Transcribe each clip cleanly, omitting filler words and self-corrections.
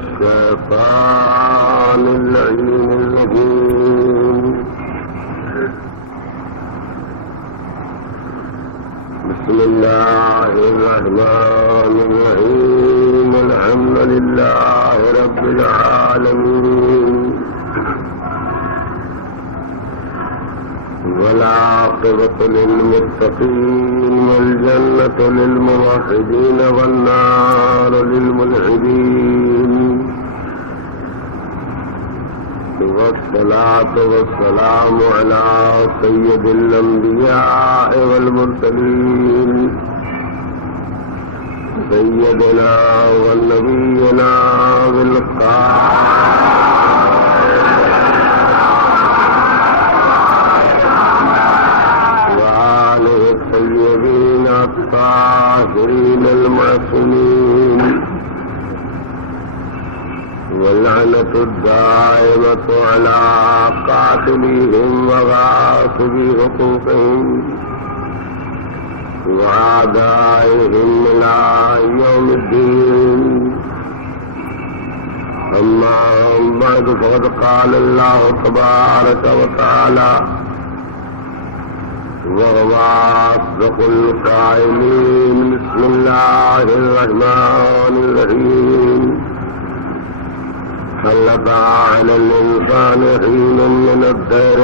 الشيطان اللعين الرجيم. بسم الله الرحمن الرحيم. الحمد لله رب العالمين، والعاقبة للمتقين، والجنة للموحدين، والنار للملحدين. والصلاة والسلام على سيد الأنبياء والمرسلين، سيدنا ونبينا وآله الطيبين الطاهرين المعصومين، واللعنة الدائمة على قاتليهم وغاصبي حقوقهم وأعدائهم إلى يوم الدين. أما بعد، فقد قال الله تبارك وتعالى وهو أصدق القائلين: بسم الله الرحمن الرحيم. هل أتى على الإنسان حين من الدهر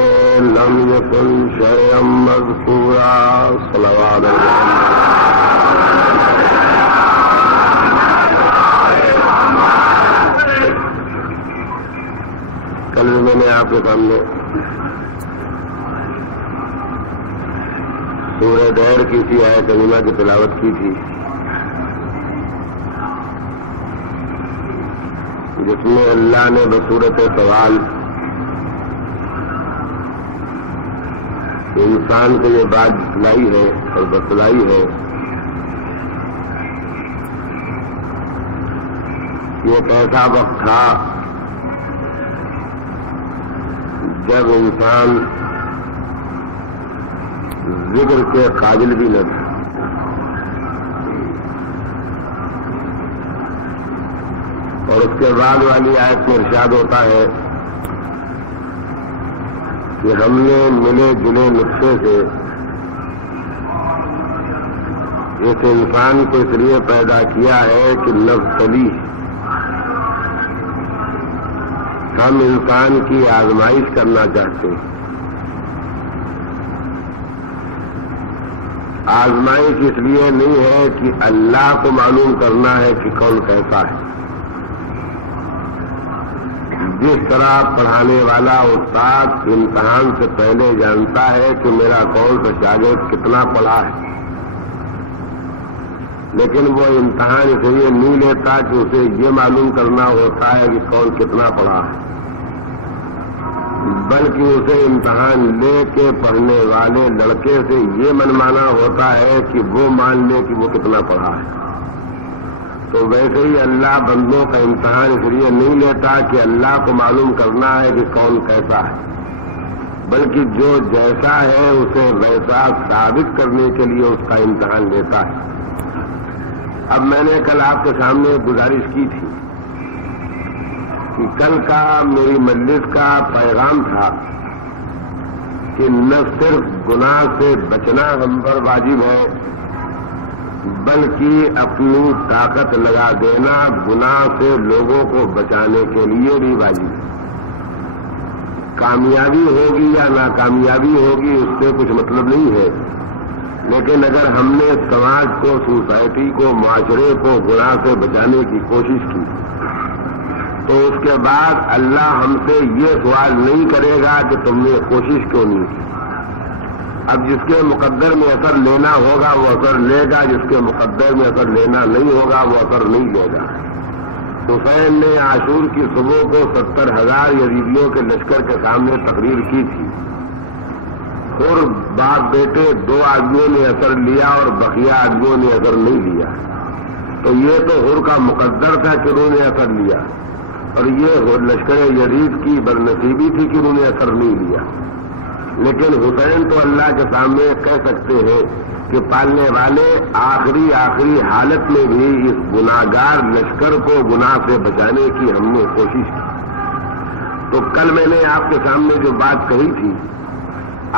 لم يكن شيئا مذكورا. صلوات الله. کل میں نے آپ کے سامنے سورہ دہر کی تھی، آیت کریمہ کی تلاوت کی تھی، جس میں اللہ نے بصورت سوال انسان کو یہ بات بتلائی ہے اور بتلائی ہے کہ ایک ایسا وقت تھا جب انسان ذکر کے قابل بھی نہ تھا، اور اس کے بعد والی آیت میں ارشاد ہوتا ہے کہ ہم نے ملے جلے نقشے سے اس انسان کو اس لیے پیدا کیا ہے کہ نفسلی ہم انسان کی آزمائش کرنا چاہتے ہیں. آزمائش اس لیے نہیں ہے کہ اللہ کو معلوم کرنا ہے کہ کون کیسا ہے. جس طرح پڑھانے والا استاد امتحان سے پہلے جانتا ہے کہ میرا کون سا شاگرد کتنا پڑھا ہے، لیکن وہ امتحان اس لیے نہیں لیتا کہ اسے یہ معلوم کرنا ہوتا ہے کہ کون کتنا پڑھا ہے، بلکہ اسے امتحان لے کے پڑھنے والے لڑکے سے یہ منوانا ہوتا ہے کہ وہ مان لے کہ وہ کتنا پڑھا ہے. تو ویسے ہی اللہ بندوں کا امتحان اس لیے نہیں لیتا کہ اللہ کو معلوم کرنا ہے کہ کون کیسا ہے، بلکہ جو جیسا ہے اسے ویسا ثابت کرنے کے لیے اس کا امتحان لیتا ہے. اب میں نے کل آپ کے سامنے گزارش کی تھی کہ کل کا میری مجلس کا پیغام تھا کہ نہ صرف گناہ سے بچنا ہم پر واجب ہے، بلکہ اپنی طاقت لگا دینا گناہ سے لوگوں کو بچانے کے لیے بھی واجب ہے. کامیابی ہوگی یا ناکامیابی ہوگی اس سے کچھ مطلب نہیں ہے، لیکن اگر ہم نے سماج کو، سوسائٹی کو، معاشرے کو گناہ سے بچانے کی کوشش کی تو اس کے بعد اللہ ہم سے یہ سوال نہیں کرے گا کہ تم نے کوشش کیوں نہیں کی. اب جس کے مقدر میں اثر لینا ہوگا وہ اثر لے گا، جس کے مقدر میں اثر لینا نہیں ہوگا وہ اثر نہیں لے گا. حسین نے عاشور کی صبح کو 70,000 یزیدیوں کے لشکر کے سامنے تقریر کی تھی. اور باپ بیٹے 2 آدمیوں نے اثر لیا اور بقیہ آدمیوں نے اثر نہیں لیا. تو یہ تو حر کا مقدر تھا کہ انہوں نے اثر لیا، اور یہ لشکر یزید کی بدنصیبی تھی کہ انہوں نے اثر نہیں لیا. لیکن حسین تو اللہ کے سامنے کہہ سکتے ہیں کہ پالنے والے آخری حالت میں بھی اس گناہگار لشکر کو گناہ سے بچانے کی ہم نے کوشش کی. تو کل میں نے آپ کے سامنے جو بات کہی تھی،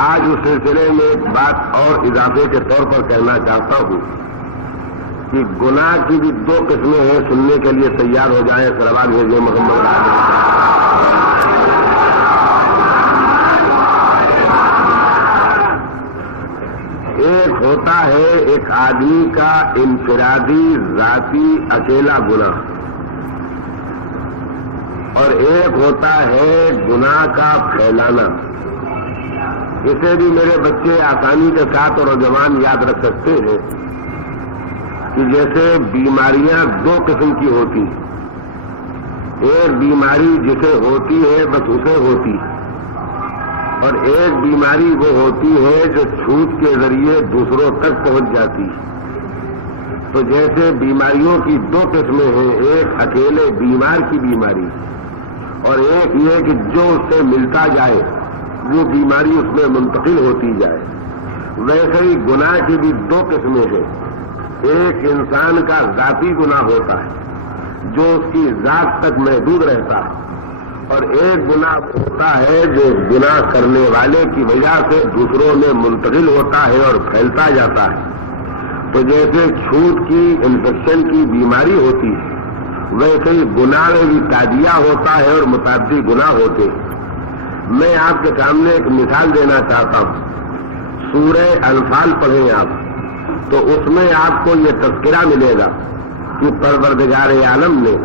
آج اس سلسلے میں ایک بات اور اضافے کے طور پر کہنا چاہتا ہوں کہ گناہ کی بھی دو قسمیں ہیں. سننے کے لیے تیار ہو جائیں. صلوات بھیجیں محمد علیہ. ایک ہوتا ہے ایک آدمی کا انفرادی ذاتی اکیلا گناہ، اور ایک ہوتا ہے گناہ کا پھیلانا. اسے بھی میرے بچے آسانی کے ساتھ اور نوجوان یاد رکھ سکتے ہیں کہ جیسے بیماریاں دو قسم کی ہوتی ہیں. ایک بیماری جسے ہوتی ہے بس اسے ہوتی ہے، اور ایک بیماری وہ ہوتی ہے جو چھوٹ کے ذریعے دوسروں تک پہنچ جاتی ہے. تو جیسے بیماریوں کی دو قسمیں ہیں، ایک اکیلے بیمار کی بیماری اور ایک یہ کہ جو اس سے ملتا جائے وہ بیماری اس میں منتقل ہوتی جائے، ویسے ہی گناہ کی بھی دو قسمیں ہیں. ایک انسان کا ذاتی گناہ ہوتا ہے جو اس کی ذات تک محدود رہتا ہے، اور ایک گناہ ہوتا ہے جو گناہ کرنے والے کی وجہ سے دوسروں میں منتقل ہوتا ہے اور پھیلتا جاتا ہے. تو جیسے چھوٹ کی انفیکشن کی بیماری ہوتی ہے، ویسے ہی گناہ میں بھی تعدیہ ہوتا ہے اور متعدی گناہ ہوتے ہیں. میں آپ کے سامنے ایک مثال دینا چاہتا ہوں. سورہ انفال پڑھیں آپ تو اس میں آپ کو یہ تذکرہ ملے گا کہ پروردگار عالم نے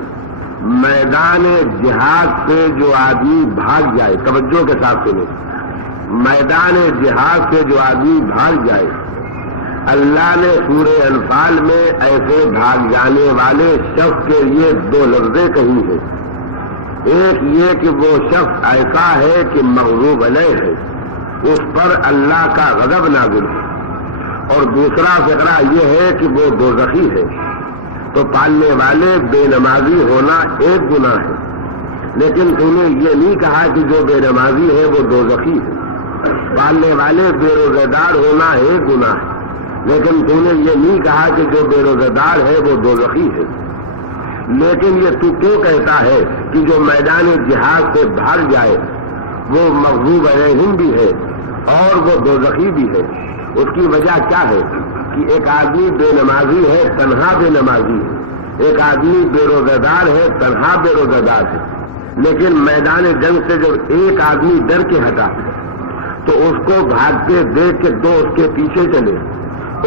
میدان جہاد سے جو آدمی بھاگ جائے، توجہ کے ساتھ سنیں، میدان جہاد سے جو آدمی بھاگ جائے، اللہ نے سورہ انفال میں ایسے بھاگ جانے والے شخص کے لیے دو لفظیں کہی ہیں. ایک یہ کہ وہ شخص ایسا ہے کہ مغضوب علیہ ہے، اس پر اللہ کا غضب نازل ہے، اور دوسرا فقرہ یہ ہے کہ وہ دوزخی ہے. تو پالنے والے بے نمازی ہونا ایک گناہ ہے، لیکن تم نے یہ نہیں کہا کہ جو بے نمازی ہے وہ دوزخی ہے. پالنے والے بے روزہ دار ہونا ایک گناہ ہے، لیکن تم نے یہ نہیں کہا کہ جو بے روزہ دار ہے وہ دوزخی ہے. لیکن یہ تو کیوں کہتا ہے کہ جو میدان جہاد سے بھاگ جائے وہ مغضوب علیہم بھی ہے اور وہ دوزخی بھی ہے؟ اس کی وجہ کیا ہے کہ ایک آدمی بے نمازی ہے، تنہا بے نمازی ہے، ایک آدمی بے روزہ دار ہے، تنہا بے روزہ دار ہے. لیکن میدان جنگ سے جب ایک آدمی ڈر کے ہٹا تو اس کو بھاگتے دیکھ کے دو اس کے پیچھے چلے،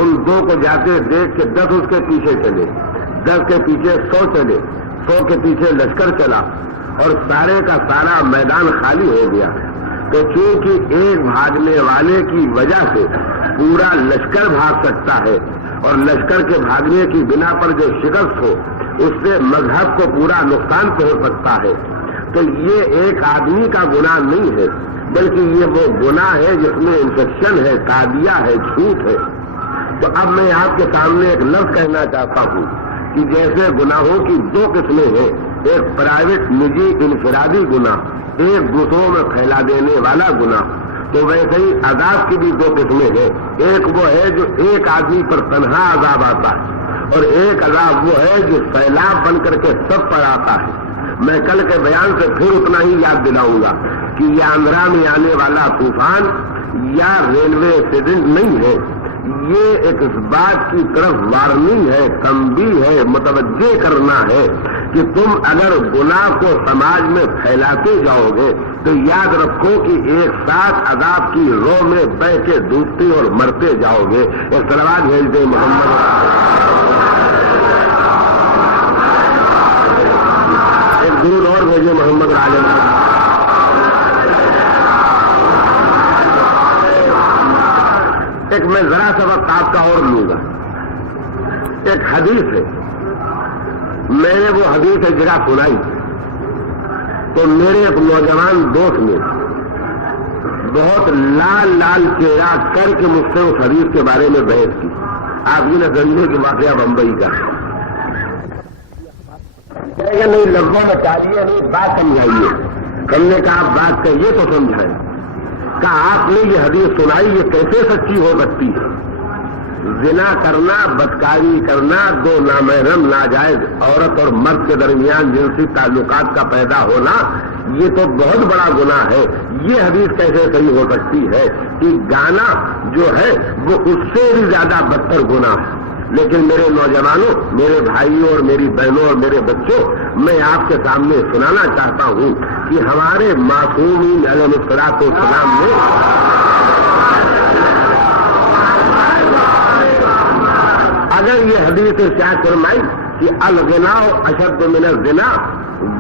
ان دو کو جاتے دیکھ کے 10 اس کے پیچھے چلے، 10 کے پیچھے 100 چلے، 100 کے پیچھے لشکر چلا، اور سارے کا سارا میدان خالی ہو گیا. تو چونکہ ایک بھاگنے والے کی وجہ سے پورا لشکر بھاگ سکتا ہے، اور لشکر کے بھاگنے کی بنا پر جو شکست ہو اس سے مذہب کو پورا نقصان پہنچ سکتا ہے. تو یہ ایک آدمی کا گناہ نہیں ہے، بلکہ یہ وہ گناہ ہے جس میں انفیکشن ہے، تعدیہ ہے، چھوٹ ہے. تو اب میں آپ کے سامنے ایک لفظ کہنا چاہتا ہوں کہ جیسے گناہوں کی دو قسمیں ہیں، ایک پرائیویٹ نجی انفرادی گناہ، ایک دوسروں میں پھیلا دینے والا گناہ، تو ویسے ہی عذاب کی بھی دو قسمیں ہیں. ایک وہ ہے جو ایک آدمی پر تنہا عذاب آتا ہے، اور ایک عذاب وہ ہے جو سیلاب بن کر کے سب پر آتا ہے. میں کل کے بیان سے پھر اتنا ہی یاد دلاؤں گا کہ یہ آندھرا میں آنے والا طوفان یا ریلوے ایکسیڈنٹ نہیں ہے، یہ ایک اس بات کی طرف وارننگ ہے، تنبیہ ہے، متوجہ کرنا ہے کہ تم اگر گناہ کو سماج میں پھیلاتے جاؤ گے تو یاد رکھو کہ ایک ساتھ عذاب کی رو میں بہ کے ڈوبتے اور مرتے جاؤ گے. ایک صلوات بھیج دیں محمد. ایک درود اور بھیجے محمد عالم. ایک میں ذرا سا وقت آپ کا اور لوں گا. ایک حدیث ہے، میں نے وہ حدیث ایک جگہ سنائی تو میرے ایک نوجوان دوست نے بہت لال لال چہرہ کر کے مجھ سے اس حدیث کے بارے میں بحث کی. آپ یہ نہ سمجھے کہ واقعہ بمبئی کا نہیں، لفظوں میں چاہیے نہیں، بات سمجھائیے. ہم نے کہا بات کہیے تو سمجھائیں. کہ آپ نے یہ حدیث سنائی، یہ کیسے سچی ہو سکتی ہے؟ زنا کرنا، بدکاری کرنا، دو نامحرم ناجائز عورت اور مرد کے درمیان جنسی تعلقات کا پیدا ہونا، یہ تو بہت بڑا گناہ ہے۔ یہ حدیث کیسے صحیح ہو سکتی ہے کہ گانا جو ہے وہ اس سے بھی زیادہ بدتر گناہ ہے؟ لیکن میرے نوجوانوں، میرے بھائیوں اور میری بہنوں اور میرے بچوں، میں آپ کے سامنے سنانا چاہتا ہوں کہ ہمارے معصومین علیہ الصلوۃ والسلام نے اگر یہ حدیث ارشاد فرمائی کہ الغناء اشد من الزنا،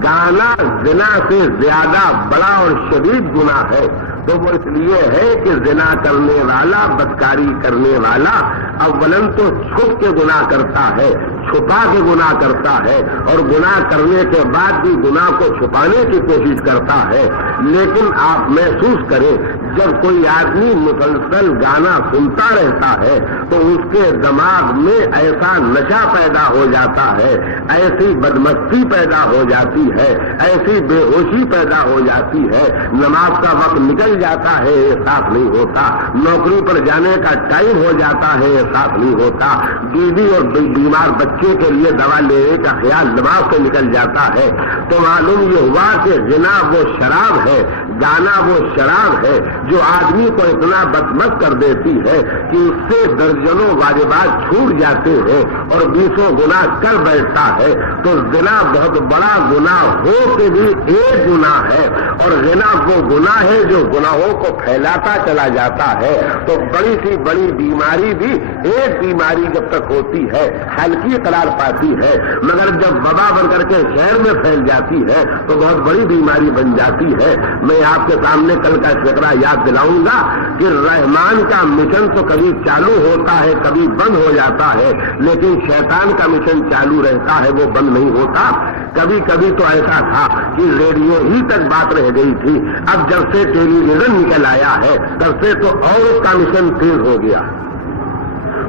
گانا زنا سے زیادہ بڑا اور شدید گناہ ہے، تو وہ اس لیے ہے کہ زنا کرنے والا، بدکاری کرنے والا اولن تو چھپ کے گناہ کرتا ہے، چھپا کے گناہ کرتا ہے، اور گناہ کرنے کے بعد بھی گناہ کو چھپانے کی کوشش کرتا ہے۔ لیکن آپ محسوس کریں، جب کوئی آدمی مسلسل گانا سنتا رہتا ہے تو اس کے دماغ میں ایسا نشہ پیدا ہو جاتا ہے، ایسی بدمستی پیدا ہو جاتی ہے، ایسی بے ہوشی پیدا ہو جاتی ہے، نماز کا وقت نکل جاتا ہے، احساس نہیں ہوتا، نوکری پر جانے کا ٹائم ہو جاتا ہے، احساس نہیں ہوتا، بیوی اور بیمار بچے کے لیے دوا لینے کا خیال نماز سے نکل جاتا ہے۔ تو معلوم یہ ہوا کہ غنا وہ شراب ہے، گانا وہ شراب ہے جو آدمی کو اتنا بدمست کر دیتی ہے کہ اس سے درجنوں واجبات چھوٹ جاتے ہیں اور بیسوں گناہ کر بیٹھتا ہے۔ تو زنا بہت بڑا گناہ ہو کے بھی ایک گناہ ہے، اور غنا وہ گناہ ہے جو گناہوں کو پھیلاتا چلا جاتا ہے۔ تو بڑی سی بڑی بیماری بھی ایک بیماری جب تک ہوتی ہے ہلکی قرار پاتی ہے، مگر جب وبا بن کر کے شہر میں پھیل جاتی ہے تو بہت بڑی بیماری بن جاتی ہے۔ میں آپ کے سامنے کل کا فقرہ یاد دلاؤں گا کہ رحمان کا مشن تو کبھی چالو ہوتا ہے، کبھی بند ہو جاتا ہے، لیکن شیطان کا مشن چالو رہتا ہے، وہ بند نہیں ہوتا۔ کبھی کبھی تو ایسا تھا کہ ریڈیو ہی تک بات رہ گئی تھی، اب جب سے ٹیلی ویژن نکل آیا ہے تب سے تو اور اس کا مشن تیز ہو گیا۔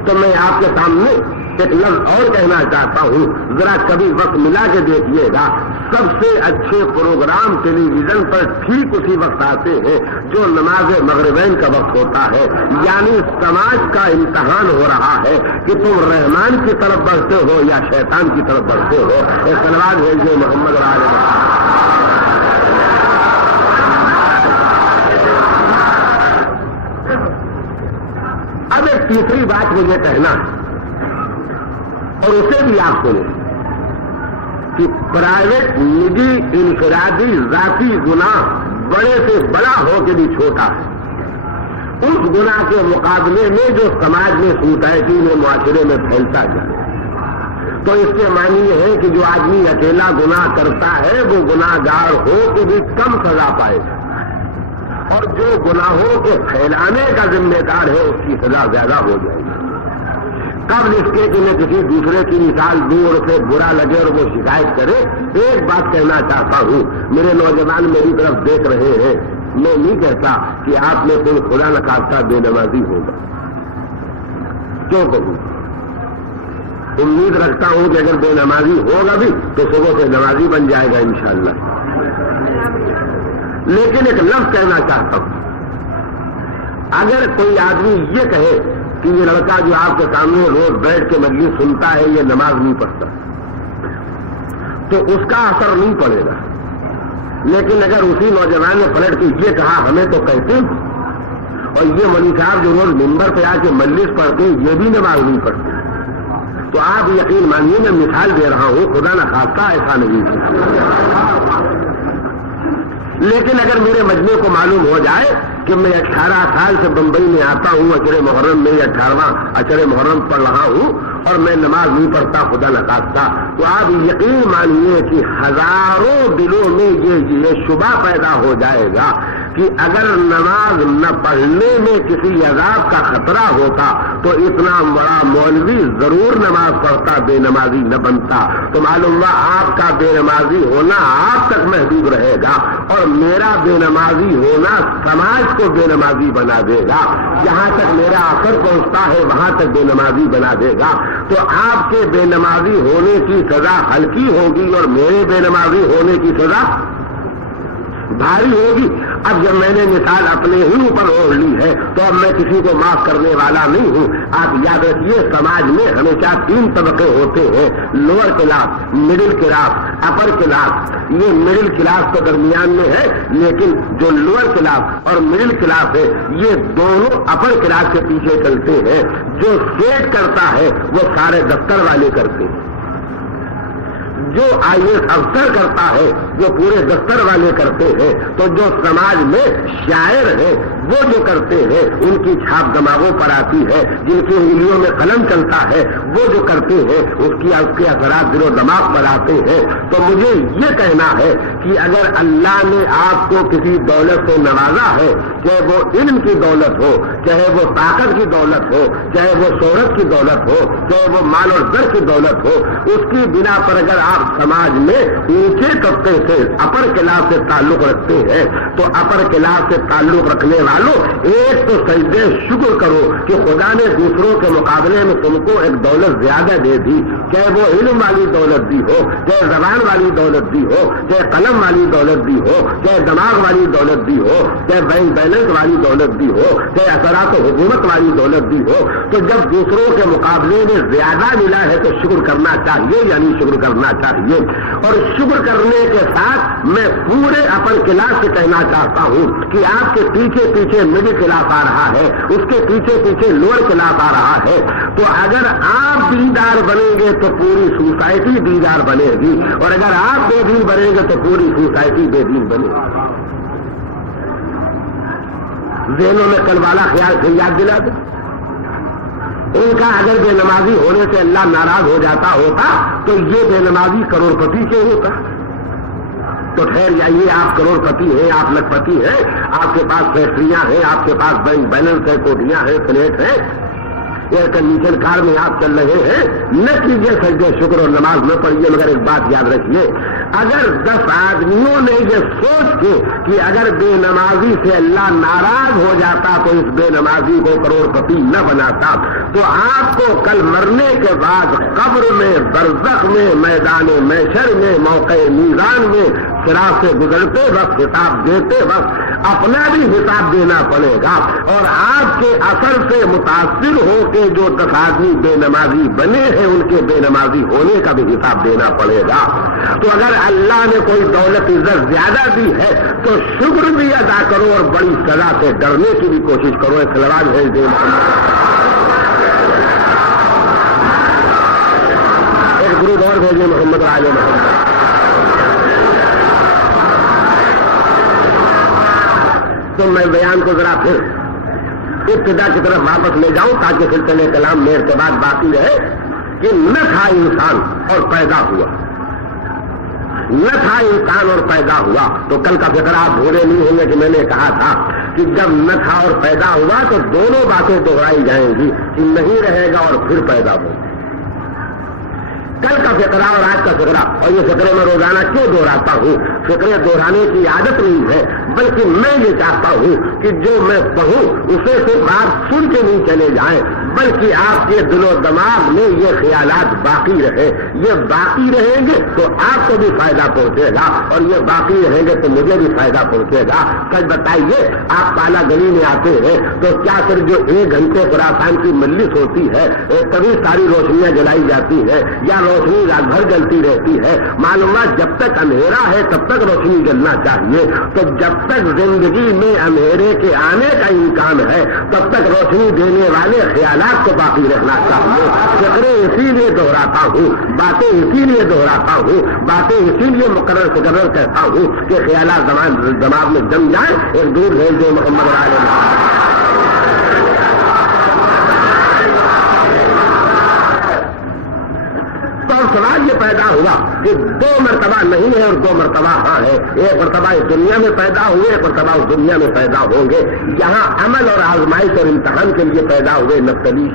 تو میں آپ کے سامنے ایک لفظ اور کہنا چاہتا ہوں، ذرا کبھی وقت ملا کے دیکھیے گا، سب سے اچھے پروگرام ٹیلی ویژن پر ٹھیک اسی وقت آتے ہیں جو نماز مغربین کا وقت ہوتا ہے، یعنی سماج کا امتحان ہو رہا ہے کہ تم رحمان کی طرف بڑھتے ہو یا شیطان کی طرف بڑھتے ہو۔ ایک سلوات بھیجیے محمد اب ایک تیسری بات مجھے کہنا ہے اور اسے بھی آپ سنیں کہ پرائیویٹ، نجی، انفرادی، ذاتی گناہ بڑے سے بڑا ہو کے بھی چھوٹا ہے اس گناہ کے مقابلے میں جو سماج میں سوسائٹی میں، معاشرے میں پھیلتا جائے۔ تو اس کے معنی یہ ہے کہ جو آدمی اکیلا گناہ کرتا ہے وہ گناہ گار ہو کے بھی کم سزا پائے گا، اور جو گناہوں کے پھیلانے کا ذمہ دار ہے اس کی سزا زیادہ ہو جائے گی۔ قبل اس کے کہ میں کسی دوسرے کی مثال دوں اور اسے برا لگے اور وہ شکایت کرے، ایک بات کہنا چاہتا ہوں، میرے نوجوان میری طرف دیکھ رہے ہیں، میں نہیں کہتا کہ آپ میں کوئی خدا نخواستہ بے نمازی ہوگا، کیوں کہوں؟ امید رکھتا ہوں کہ اگر بے نمازی ہوگا بھی تو صبح سے نمازی بن جائے گا انشاءاللہ۔ لیکن ایک لفظ کہنا چاہتا ہوں، اگر کوئی آدمی یہ کہے کہ یہ لڑکا جو آپ کے سامنے روز بیٹھ کے مجلس سنتا ہے یہ نماز نہیں پڑھتا، تو اس کا اثر نہیں پڑے گا۔ لیکن اگر اسی نوجوان نے پلٹ کے یہ کہا ہمیں تو کہتے ہیں، اور یہ مولوی صاحب جو روز ممبر پہ آ کے مجلس پڑھتے ہیں یہ بھی نماز نہیں پڑھتے، تو آپ یقین مانیے میں مثال دے رہا ہوں، خدا نہ خواستہ ایسا نہیں ہے۔ لیکن اگر میرے مجمع کو معلوم ہو جائے کہ میں 18 سال سے بمبئی میں آتا ہوں، اشر محرم میں 18واں اشر محرم پڑھ رہا ہوں اور میں نماز نہیں پڑھتا خدا نہ خواستہ، تو آپ یقین مانیے کہ ہزاروں دلوں میں یہ شبہ پیدا ہو جائے گا کہ اگر نماز نہ پڑھنے میں کسی عذاب کا خطرہ ہوتا تو اتنا بڑا مولوی ضرور نماز پڑھتا، بے نمازی نہ بنتا۔ تو معلوم ہوا آپ کا بے نمازی ہونا آپ تک محدود رہے گا، اور میرا بے نمازی ہونا سماج کو بے نمازی بنا دے گا۔ جہاں تک میرا اثر پہنچتا ہے وہاں تک بے نمازی بنا دے گا۔ تو آپ کے بے نمازی ہونے کی سزا ہلکی ہوگی اور میرے بے نمازی ہونے کی سزا بھاری ہوگی۔ اب جب میں نے مثال اپنے ہی اوپر اوڑھ لی ہے تو اب میں کسی کو معاف کرنے والا نہیں ہوں. آپ یاد رکھیے سماج میں ہمیشہ 3 طبقے ہوتے ہیں, lower class, middle class, upper class. یہ مڈل کلاس تو درمیان میں ہے, لیکن جو لوور کلاس اور مڈل کلاس ہے یہ دونوں اپر کلاس کے پیچھے چلتے ہیں. جو سیٹ کرتا ہے وہ سارے دفتر والے کرتے ہیں, جو IAS افسر کرتا ہے وہ پورے دفتر والے کرتے ہیں. تو جو سماج میں شاعر ہیں وہ جو کرتے ہیں ان کی چھاپ دماغوں پر آتی ہے, جن کی انگلیوں میں قلم چلتا ہے وہ جو کرتے ہیں اس کے اثرات دل و دماغ پر آتے ہیں. تو مجھے یہ کہنا ہے کہ اگر اللہ نے آپ کو کسی دولت سے نوازا ہے, چاہے وہ علم کی دولت ہو, چاہے وہ طاقت کی دولت ہو, چاہے وہ شہرت کی دولت ہو, چاہے وہ مال اور زر کی دولت ہو, اس کی بنا پر اگر آپ سماج میں اونچے طبقے سے اپر کلاس سے تعلق رکھتے ہیں تو اپر کلاس سے تعلق رکھنے والوں ایک تو سجدے شکر کرو کہ خدا نے دوسروں کے مقابلے میں تم کو ایک دولت زیادہ دے دی, چاہے وہ علم والی دولت بھی ہو, چاہے زبان والی دولت بھی ہو, چاہے قلم والی دولت بھی ہو, چاہے دماغ والی دولت بھی ہو, چاہے بینک بیلنس والی دولت بھی ہو, چاہے اثرات و حکومت والی دولت بھی ہو. تو جب دوسروں کے مقابلے میں زیادہ ملا ہے تو شکر کرنا چاہیے, یعنی شکر کرنا چاہیے. اور شکر کرنے کے ساتھ میں پورے اپر کلاس سے کہنا چاہتا ہوں کہ آپ کے پیچھے پیچھے مڈل کلاس آ رہا ہے, اس کے پیچھے پیچھے لوور کلاس آ رہا ہے. تو اگر آپ دیندار بنیں گے تو پوری سوسائٹی دیندار بنے گی, اور اگر آپ بے دین بنیں گے تو پوری سوسائٹی بے دین بنے گی. ذہنوں میں کل والا خیال سے یاد دلا دیں, ان کا اگر بے نمازی ہونے سے اللہ ناراض ہو جاتا ہوتا تو یہ بے نمازی کروڑ پتی سے ہوتا. تو خیر جائیے, آپ کروڑ پتی ہیں, آپ لکھ پتی ہیں, آپ کے پاس فیکٹریاں ہیں, آپ کے پاس بینک بیلنس ہے, کوٹیاں ہیں, فلیٹ ہیں, ایئر کنڈیشن کار میں آپ چل رہے ہیں. نہ کیجیے سجدے شکر اور نماز نہ پڑھیے, مگر ایک بات یاد رکھیے, اگر 10 آدمیوں نے یہ سوچ کے کہ اگر بے نمازی سے اللہ ناراض ہو جاتا تو اس بے نمازی کو کروڑ پتی نہ بناتا, تو آپ کو کل مرنے کے بعد قبر میں, برزخ میں, میدان محشر میں, موقع میزان میں صراط سے گزرتے وقت, حساب دیتے وقت اپنا بھی حساب دینا پڑے گا. اور آپ کے اثر سے متاثر ہو کے جو 10 آدمی بے نمازی بنے ہیں ان کے بے نمازی ہونے کا بھی حساب دینا پڑے گا. تو اگر اللہ نے کوئی دولت عزت زیادہ دی ہے تو شکر بھی ادا کرو اور بڑی سزا سے ڈرنے کی بھی کوشش کرو. ایک سلوات بھیج دیں, ایک درود اور بھیجیں محمد علیہ محمد. تو میں بیان کو ذرا پھر ابتدا کی طرف واپس لے جاؤں تاکہ سلسلے کلام میرے کے بعد باقی رہے کہ نہ تھا انسان اور پیدا ہوا, نہ تھا انسان اور پیدا ہوا. تو کل کا فکر آپ بھولے نہیں ہوں گے کہ میں نے کہا تھا کہ جب نہ تھا اور پیدا ہوا تو دونوں باتیں دہرائی جائیں گی کہ نہیں رہے گا اور پھر پیدا ہوگا. کل کا فقرہ اور آج کا فقرہ, اور یہ فقرے میں روزانہ کیوں دہراتا ہوں, فقرے دہرانے کی عادت نہیں ہے, بلکہ میں یہ چاہتا ہوں کہ جو میں پڑھوں اسے صرف آپ سن کے نہیں چلے جائیں, بلکہ آپ کے دل و دماغ میں یہ خیالات باقی رہے. یہ باقی رہیں گے تو آپ کو بھی فائدہ پہنچے گا, اور یہ باقی رہیں گے تو مجھے بھی فائدہ پہنچے گا. سچ بتائیے, آپ پالا گلی میں آتے ہیں تو کیا صرف جو 1 گھنٹے خراسان کی مجلس ہوتی ہے کبھی ساری روشنیاں جلائی جاتی ہے یا روشنی رات بھر جلتی رہتی ہے؟ معلومات جب تک اندھیرا ہے تب تک روشنی جلنا چاہیے. تو جب تک زندگی میں اندھیرے کے آنے کا امکان ہے تب تک روشنی دینے والے خیالات کو باقی رہنا چاہیے. فکرے اسی لیے دہراتا ہوں, باتیں اسی لیے دہراتا ہوں, باتیں اسی لیے مقرر سے کہتا ہوں کہ خیالات دماغ میں جم جائیں. ایک دور بھیج دے محمد علیہ. سوال یہ پیدا ہوا کہ 2 مرتبہ نہیں ہے اور 2 مرتبہ ہاں ہے. ایک مرتبہ اس دنیا میں پیدا ہوئے, ایک مرتبہ اس دنیا میں پیدا ہوں گے. یہاں عمل اور آزمائش اور امتحان کے لیے پیدا ہوئے نفتلی.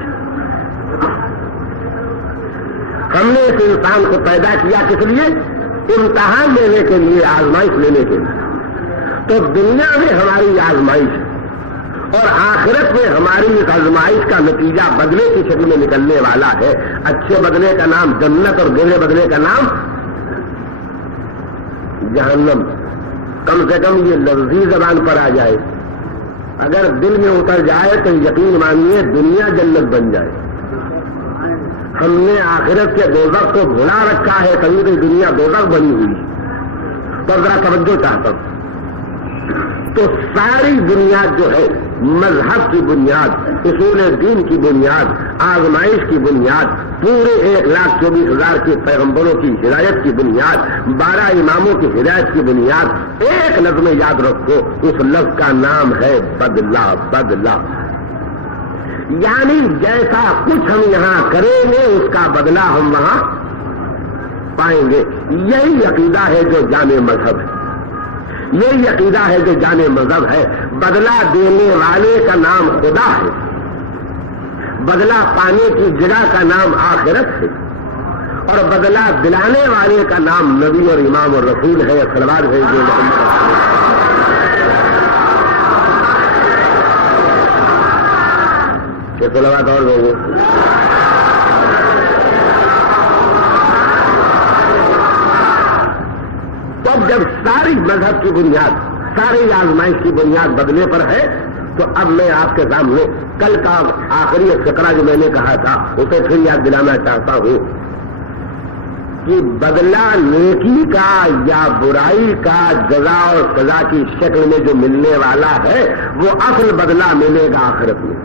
ہم نے اس انسان کو پیدا کیا کس لیے؟ امتحان لینے کے لیے, آزمائش لینے کے لیے. تو دنیا میں ہماری آزمائش اور آخرت میں ہماری اس آزمائش کا نتیجہ بدلے کی شکل میں نکلنے والا ہے. اچھے بدلے کا نام جنت اور برے بدلے کا نام جہنم. کم سے کم یہ لفظی زبان پر آ جائے. اگر دل میں اتر جائے تو یقین مانیے دنیا جنت بن جائے. ہم نے آخرت کے دوزخ کو بھلا رکھا ہے, کبھی تو دنیا دوزخ بنی ہوئی. تو ذرا توجہ چاہتا ہوں. تو ساری بنیاد جو ہے, مذہب کی بنیاد, اصول دین کی بنیاد, آزمائش کی بنیاد, پورے 1,24,000 کے پیغمبروں کی ہدایت کی بنیاد, 12 اماموں کی ہدایت کی بنیاد, ایک لفظ میں یاد رکھو, اس لفظ کا نام ہے بدلہ. بدلہ یعنی جیسا کچھ ہم یہاں کریں گے اس کا بدلہ ہم وہاں پائیں گے. یہی عقیدہ ہے جو جامع مذہب ہے, یہی عقیدہ ہے جو جامع مذہب ہے. بدلہ دینے والے کا نام خدا ہے, بدلہ پانے کی جگہ کا نام آخرت ہے, اور بدلہ دلانے والے کا نام نبی اور امام اور رسول ہے. صلوات ہے جو صلوات اور لوگوں. اب جب ساری مذہب کی بنیاد, ساری آزمائش کی بنیاد بدلے پر ہے, تو اب میں آپ کے سامنے کل کا آخری فقرہ جو میں نے کہا تھا اسے پھر یاد دلانا چاہتا ہوں کہ بدلہ نیکی کا یا برائی کا جزا اور سزا کی شکل میں جو ملنے والا ہے وہ اصل بدلہ ملے گا آخرت میں.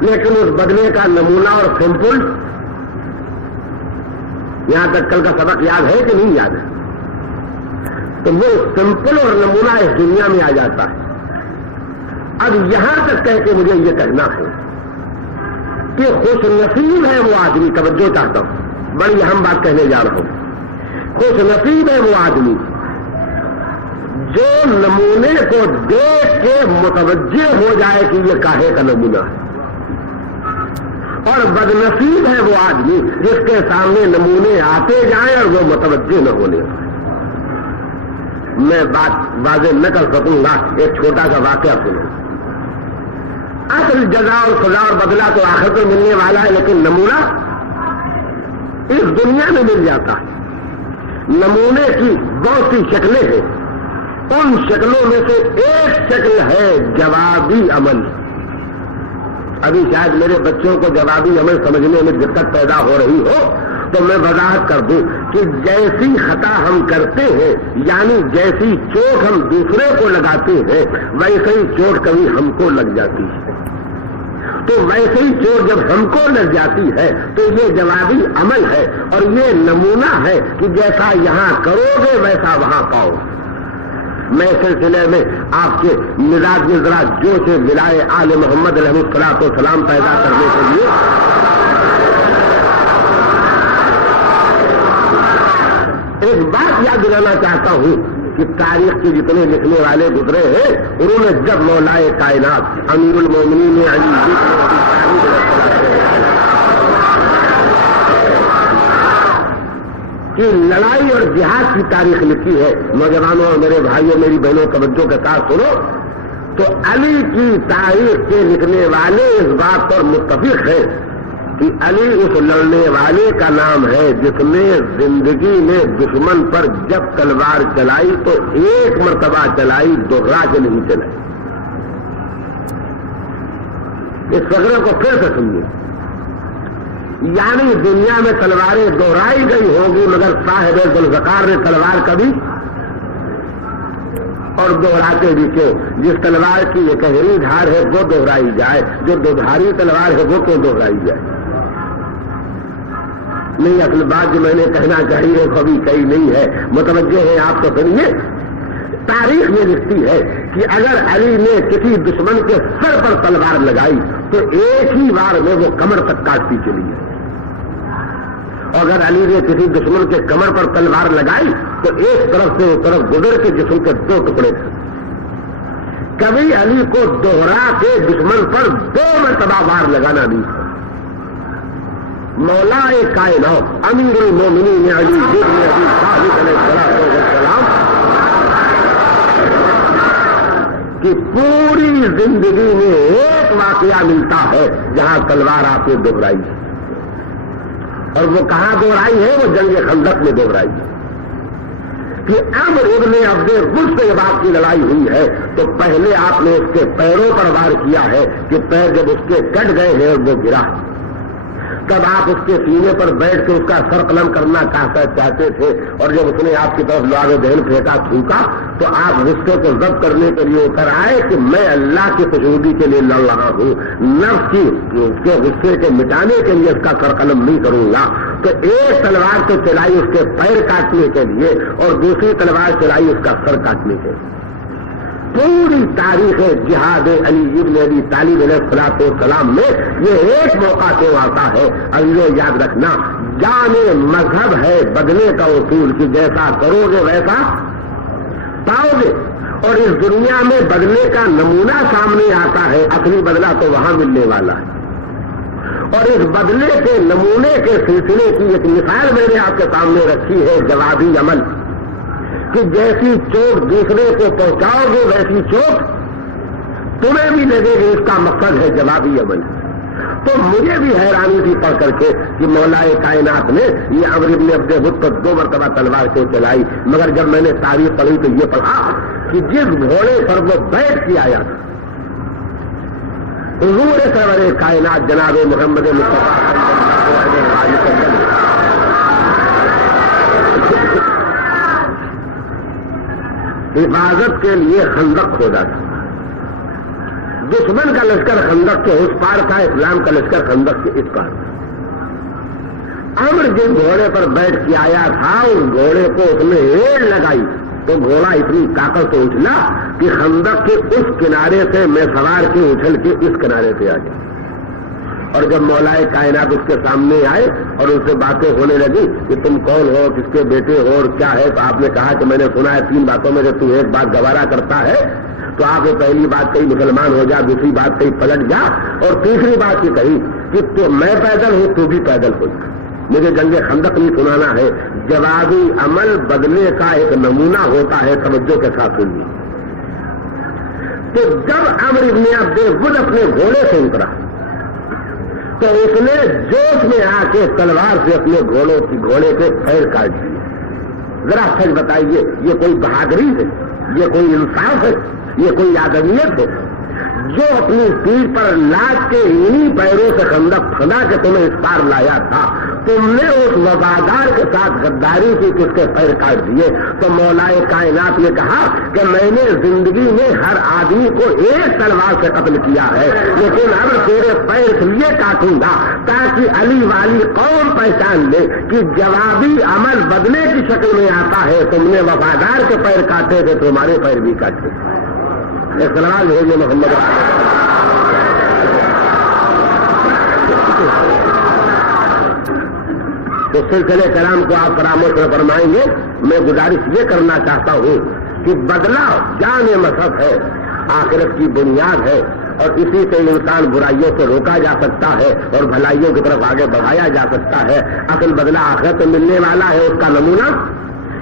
لیکن اس بدلے کا نمونہ اور سمپل, یہاں تک کل کا سبق یاد ہے کہ نہیں یاد ہے, تو وہ سمپل اور نمونہ اس دنیا میں آ جاتا ہے. اب یہاں تک کہہ کے مجھے یہ کہنا ہے کہ خوش نصیب ہے وہ آدمی, توجہ چاہتا ہوں, بڑی اہم بات کہنے جا رہا ہوں. خوش نصیب ہے وہ آدمی جو نمونے کو دیکھ کے متوجہ ہو جائے کہ یہ کاہے کا نمونہ ہے, اور بد نصیب ہے وہ آدمی جس کے سامنے نمونے آتے جائیں اور وہ متوجہ نہ ہونے پائے. میں بات واضح نہ کر سکوں گا, ایک چھوٹا سا واقعہ سنوں. اصل جزا اور سزا اور بدلہ تو آخر میں ملنے والا ہے, لیکن نمونہ اس دنیا میں مل جاتا ہے. نمونے کی بہت سی شکلیں ہیں, ان شکلوں میں سے ایک شکل ہے جوابی عمل. ابھی شاید میرے بچوں کو جوابی عمل سمجھنے میں دقت پیدا ہو رہی ہو, تو میں وضاحت کر دوں کہ جیسی خطا ہم کرتے ہیں, یعنی جیسی چوٹ ہم دوسرے کو لگاتے ہیں, ویسے ہی چوٹ کبھی ہم کو لگ جاتی ہے. تو ویسے ہی چوٹ جب ہم کو لگ جاتی ہے تو یہ جوابی عمل ہے, اور یہ نمونہ ہے کہ جیسا یہاں کرو گے ویسا وہاں پاؤ. میں سلسلے میں آپ کے مزاج میں ذرا جوش ملائے آل محمد علیہ الصلوۃ والسلام پیدا کرنے کے لیے ایک بات یاد دلانا چاہتا ہوں کہ تاریخ کے جتنے لکھنے والے گزرے ہیں, انہوں نے جب مولائے کائنات امیر المومنین علی کی لڑائی اور جہاد کی تاریخ لکھی ہے, نوجوانوں اور میرے بھائیوں میری بہنوں توجہ کے ساتھ سنو, تو علی کی تاریخ کے لکھنے والے اس بات پر متفق ہیں کہ علی اس لڑنے والے کا نام ہے جس نے زندگی میں دشمن پر جب تلوار چلائی تو ایک مرتبہ چلائی, دوہرا کے نہیں چلائی. اس فقرے کو پھر سے سنیے. یعنی دنیا میں تلواریں دوہرائی گئی ہوگی, مگر صاحب ذوالفقار نے تلوار کبھی اور دوہراتے بھی کیوں. جس تلوار کی ایک گہری دھار ہے وہ دوہرائی جائے, جو دودھاری تلوار ہے وہ کیوں دوہرائی جائے. نہیں, اصل بات جو میں نے کہنا چاہیے وہ کبھی کہی نہیں ہے, متوجہ ہے آپ تو سنیے. تاریخ یہ لکھتی ہے کہ اگر علی نے کسی دشمن کے سر پر تلوار لگائی تو ایک ہی بار میں وہ کمر تک کاٹتی چلی ہے, اور اگر علی نے کسی دشمن کے کمر پر تلوار لگائی تو ایک طرف سے اس طرف گزر کے جسم کے 2 ٹکڑے تھے. کبھی علی کو دوہرا کے دشمن پر 2 مرتبہ وار لگانا نہیں. مولائے کائنات امیر المومنین علی ابن ابی طالب علیہ السلام کی پوری زندگی میں ایک واقعہ ملتا ہے جہاں تلوار آپ نے دوہرائی ہے, اور وہ کہاں دوہرائی ہے؟ وہ جنگ خندق میں دوہرائی ہے. کہ عمرو ابن عبد غد سے باپ کی لڑائی ہوئی ہے تو پہلے آپ نے اس کے پیروں پر وار کیا ہے کہ پیر جب اس کے کٹ گئے ہیں اور وہ گرا، تب آپ اس کے سینے پر بیٹھ کے اس کا سر قلم کرنا چاہتے تھے، اور جب اس نے آپ کی طرف لعاب دہن پھینکا تھوکا تو آپ غصے کو ضبط کرنے کے لیے اتر آئے کہ میں اللہ کی خوشنودی کے لیے لڑ رہا ہوں، نفس کی اس کے غصے کو مٹانے کے لیے اس کا سر قلم نہیں کروں گا۔ تو ایک تلوار تو چلائی اس کے پیر کاٹنے کے لیے اور دوسری تلوار چلائی اس کا سر کاٹنے کے لیے۔ پوری تاریخ جہاد علی ابن ابی طالب علیہ السلام میں یہ ایک موقع کیوں آتا ہے؟ عزیزو یاد رکھنا، جان مذہب ہے بدلے کا اصول کہ جیسا کرو گے ویسا پاؤ گے، اور اس دنیا میں بدلے کا نمونہ سامنے آتا ہے، اصلی بدلہ تو وہاں ملنے والا ہے۔ اور اس بدلے کے نمونے کے سلسلے کی ایک مثال میں نے آپ کے سامنے رکھی ہے، جوابی عمل، کہ جیسی چوٹ دوسرے کو پہنچاؤ گے ویسی چوٹ تمہیں بھی لگے گی، اس کا مقصد ہے جوابی عمل۔ تو مجھے بھی حیرانی تھی پڑھ کر کے کہ مولا کائنات نے یہ عمرو ابن عبد غد پر 2 مرتبہ تلوار کیوں چلائی، مگر جب میں نے تاریخ پڑھی تو یہ پڑھا کہ جس گھوڑے پر وہ بیٹھ کے آیا تھا حضور سرور کائنات جناب محمد مصطفیٰ صلی اللہ علیہ وسلم حفاظت کے لیے خندق کھودا تھا۔ دشمن کا لشکر خندق کے اس پار تھا، اسلام کا لشکر خندق کے اس پار تھا۔ عمرو جس گھوڑے پر بیٹھ کے آیا تھا اس گھوڑے کو اس نے ایڑ لگائی تو گھوڑا اتنی طاقت سے اچھلا کہ خندق کے اس کنارے سے میں سوار کے اچھل کے اس کنارے پہ آ گیا۔ اور جب مولا کائنات اس کے سامنے آئے اور ان سے باتیں ہونے لگی کہ تم کون ہو، کس کے بیٹے ہو اور کیا ہے، تو آپ نے کہا کہ میں نے سنا ہے 3 باتوں میں جب تو ایک بات گوارا کرتا ہے تو آپ نے پہلی بات کہی مسلمان ہو جا، دوسری بات کہی پلٹ جا، اور تیسری بات یہ کہی کہ تو میں پیدل ہوں تو بھی پیدل ہو جا۔ مجھے جنگ خندق نہیں سنانا ہے، جوابی عمل بدلنے کا ایک نمونہ ہوتا ہے، توجہ کے ساتھ سنیے۔ تو جب عمرو ابن عبد غد اپنے گھوڑے سے اترا تو اس نے جوش میں آ کے تلوار سے اپنے گھوڑے کے پیر کاٹ دیے۔ ذرا سچ بتائیے، یہ کوئی بہادری ہے، یہ کوئی انصاف ہے، یہ کوئی آدمیت ہے؟ جو اپنی پیٹھ پر لاش کے انہی پیروں سے خندق کھدا کے تمہیں اس پار لایا تھا، تم نے اس وفادار کے ساتھ غداری کی کہ اس کے پیر کاٹ دیے۔ تو مولا کائنات نے کہا کہ میں نے زندگی میں ہر آدمی کو ایک تلوار سے قتل کیا ہے، لیکن اب تیرے پیر اس لیے کاٹوں گا تاکہ علی والی قوم پہچان لے کہ جوابی عمل بدلے کی شکل میں آتا ہے۔ تم نے وفادار کے پیر کاٹے تھے، تمہارے پیر بھی کاٹے۔ سلام بھیجیے محمد۔ تو سلسلے کرام کو آپ فراموش نہ فرمائیں گے۔ میں گزارش یہ کرنا چاہتا ہوں کہ بدلہ جان مذہب ہے، آخرت کی بنیاد ہے، اور اسی سے انسان برائیوں سے روکا جا سکتا ہے اور بھلائیوں کی طرف آگے بڑھایا جا سکتا ہے۔ اصل بدلہ آخرت میں ملنے والا ہے، اس کا نمونہ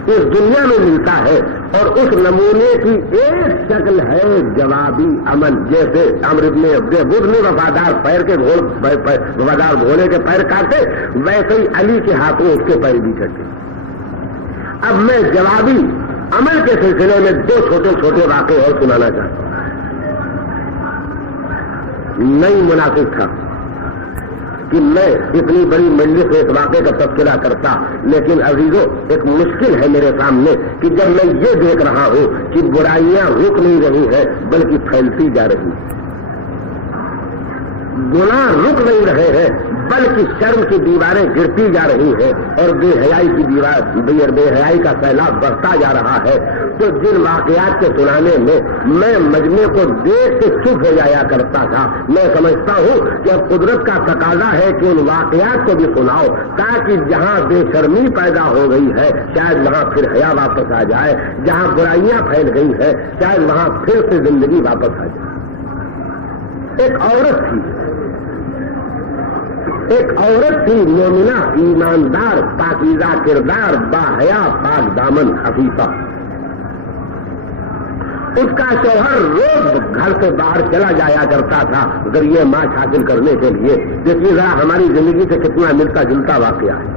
اس دنیا میں ملتا ہے، اور اس نمونے کی ایک شکل ہے جوابی عمل۔ جیسے عمرو ابن عبد غد نے وفادار گھوڑے کے پیر کاٹے، ویسے ہی علی کے ہاتھوں اس کے پیر بھی کٹے۔ اب میں جوابی عمل کے سلسلے میں 2 چھوٹے چھوٹے واقعے اور سنانا چاہتا ہوں۔ نہیں مناسب تھا کہ میں اتنی بڑی مجلس سے اس واقعے کا تذکرہ کرتا، لیکن عزیزو ایک مشکل ہے میرے سامنے کہ جب میں یہ دیکھ رہا ہوں کہ برائیاں رک نہیں رہی ہیں بلکہ پھیلتی جا رہی ہیں، گناہ رک نہیں رہے ہیں بلکہ شرم کی دیواریں گرتی جا رہی ہیں اور بے حیائی کی بے حیائی کا سیلاب بڑھتا جا رہا ہے، تو جن واقعات کے سنانے میں مجمع کو دیکھ کے چپ ہو جایا کرتا تھا۔ میں سمجھتا ہوں کہ اب قدرت کا تقاضا ہے کہ ان واقعات کو بھی سناؤ تاکہ جہاں بے شرمی پیدا ہو گئی ہے شاید وہاں پھر حیا واپس آ جائے، جہاں برائیاں پھیل گئی ہیں شاید وہاں پھر سے زندگی واپس آ جائے۔ ایک عورت تھی مومنہ، ایماندار، پاکیزہ کردار، باحیا، پاک دامن، عفیفہ۔ اس کا شوہر روز گھر سے باہر چلا جایا کرتا تھا ذریعے معاش حاصل کرنے کے لیے۔ دیکھیے ذرا ہماری زندگی سے کتنا ملتا جلتا واقعہ ہے۔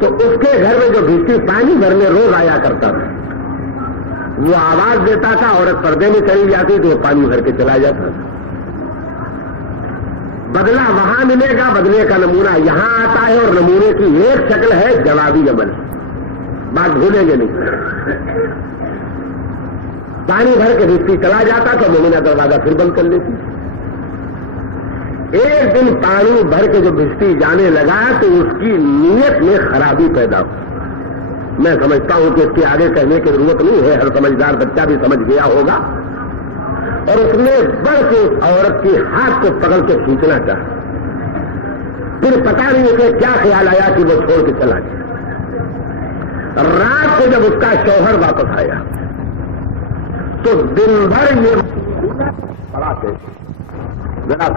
تو اس کے گھر میں جو بھیٹی پانی بھرنے روز آیا کرتا تھا، وہ آواز دیتا تھا، عورت پردے میں چلی جاتی تو وہ پانی بھر کے چلا جاتا تھا. بدلہ وہاں ملے گا، بدلے کا نمونہ یہاں آتا ہے، اور نمونے کی ایک شکل ہے جوابی عمل. بات بھولیں گے نہیں. پانی بھر کے بھیٹی چلا جاتا تو مومنہ دروازہ پھر بند کر لیتی. ایک دن پانی بھر کے جو بھیٹی جانے لگا تو اس کی نیت میں خرابی پیدا ہو. میں سمجھتا ہوں کہ اس کے آگے کہنے کی ضرورت نہیں ہے، ہر سمجھدار بچہ بھی سمجھ گیا ہوگا. اور اس نے بڑھ کے اس عورت کے ہاتھ کو پکڑ کے کھینچنا چاہا. پھر پتا نہیں کہ کیا خیال آیا کہ وہ چھوڑ کے چلا گیا. رات کو جب اس کا شوہر واپس آیا تو دن بھر یہ پڑا تھے. ذرا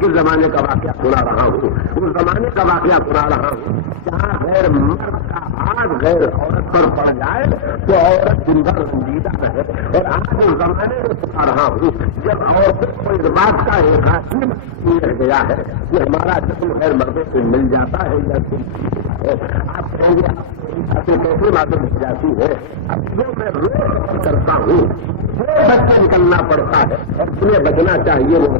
کس زمانے کا واقعہ سنا رہا ہوں، اس زمانے کا واقعہ سنا رہا ہوں جہاں غیر مرد کا ہاتھ غیر عورت پر پڑ جائے تو عورت دن بھر رنجیدہ رہے. اور آج اس زمانے میں سنا رہا ہوں جب عورتوں کو اس بات کا احساس نہیں رہ گیا ہے کہ ہمارا جسم غیر مردوں سے مل جاتا ہے یا آپ کہیں گے کیسے باتیں مل جاتی ہے. اب جو میں روز کرتا ہوں وہ بچ کے نکلنا پڑتا ہے اور تمہیں بچنا چاہیے. وہ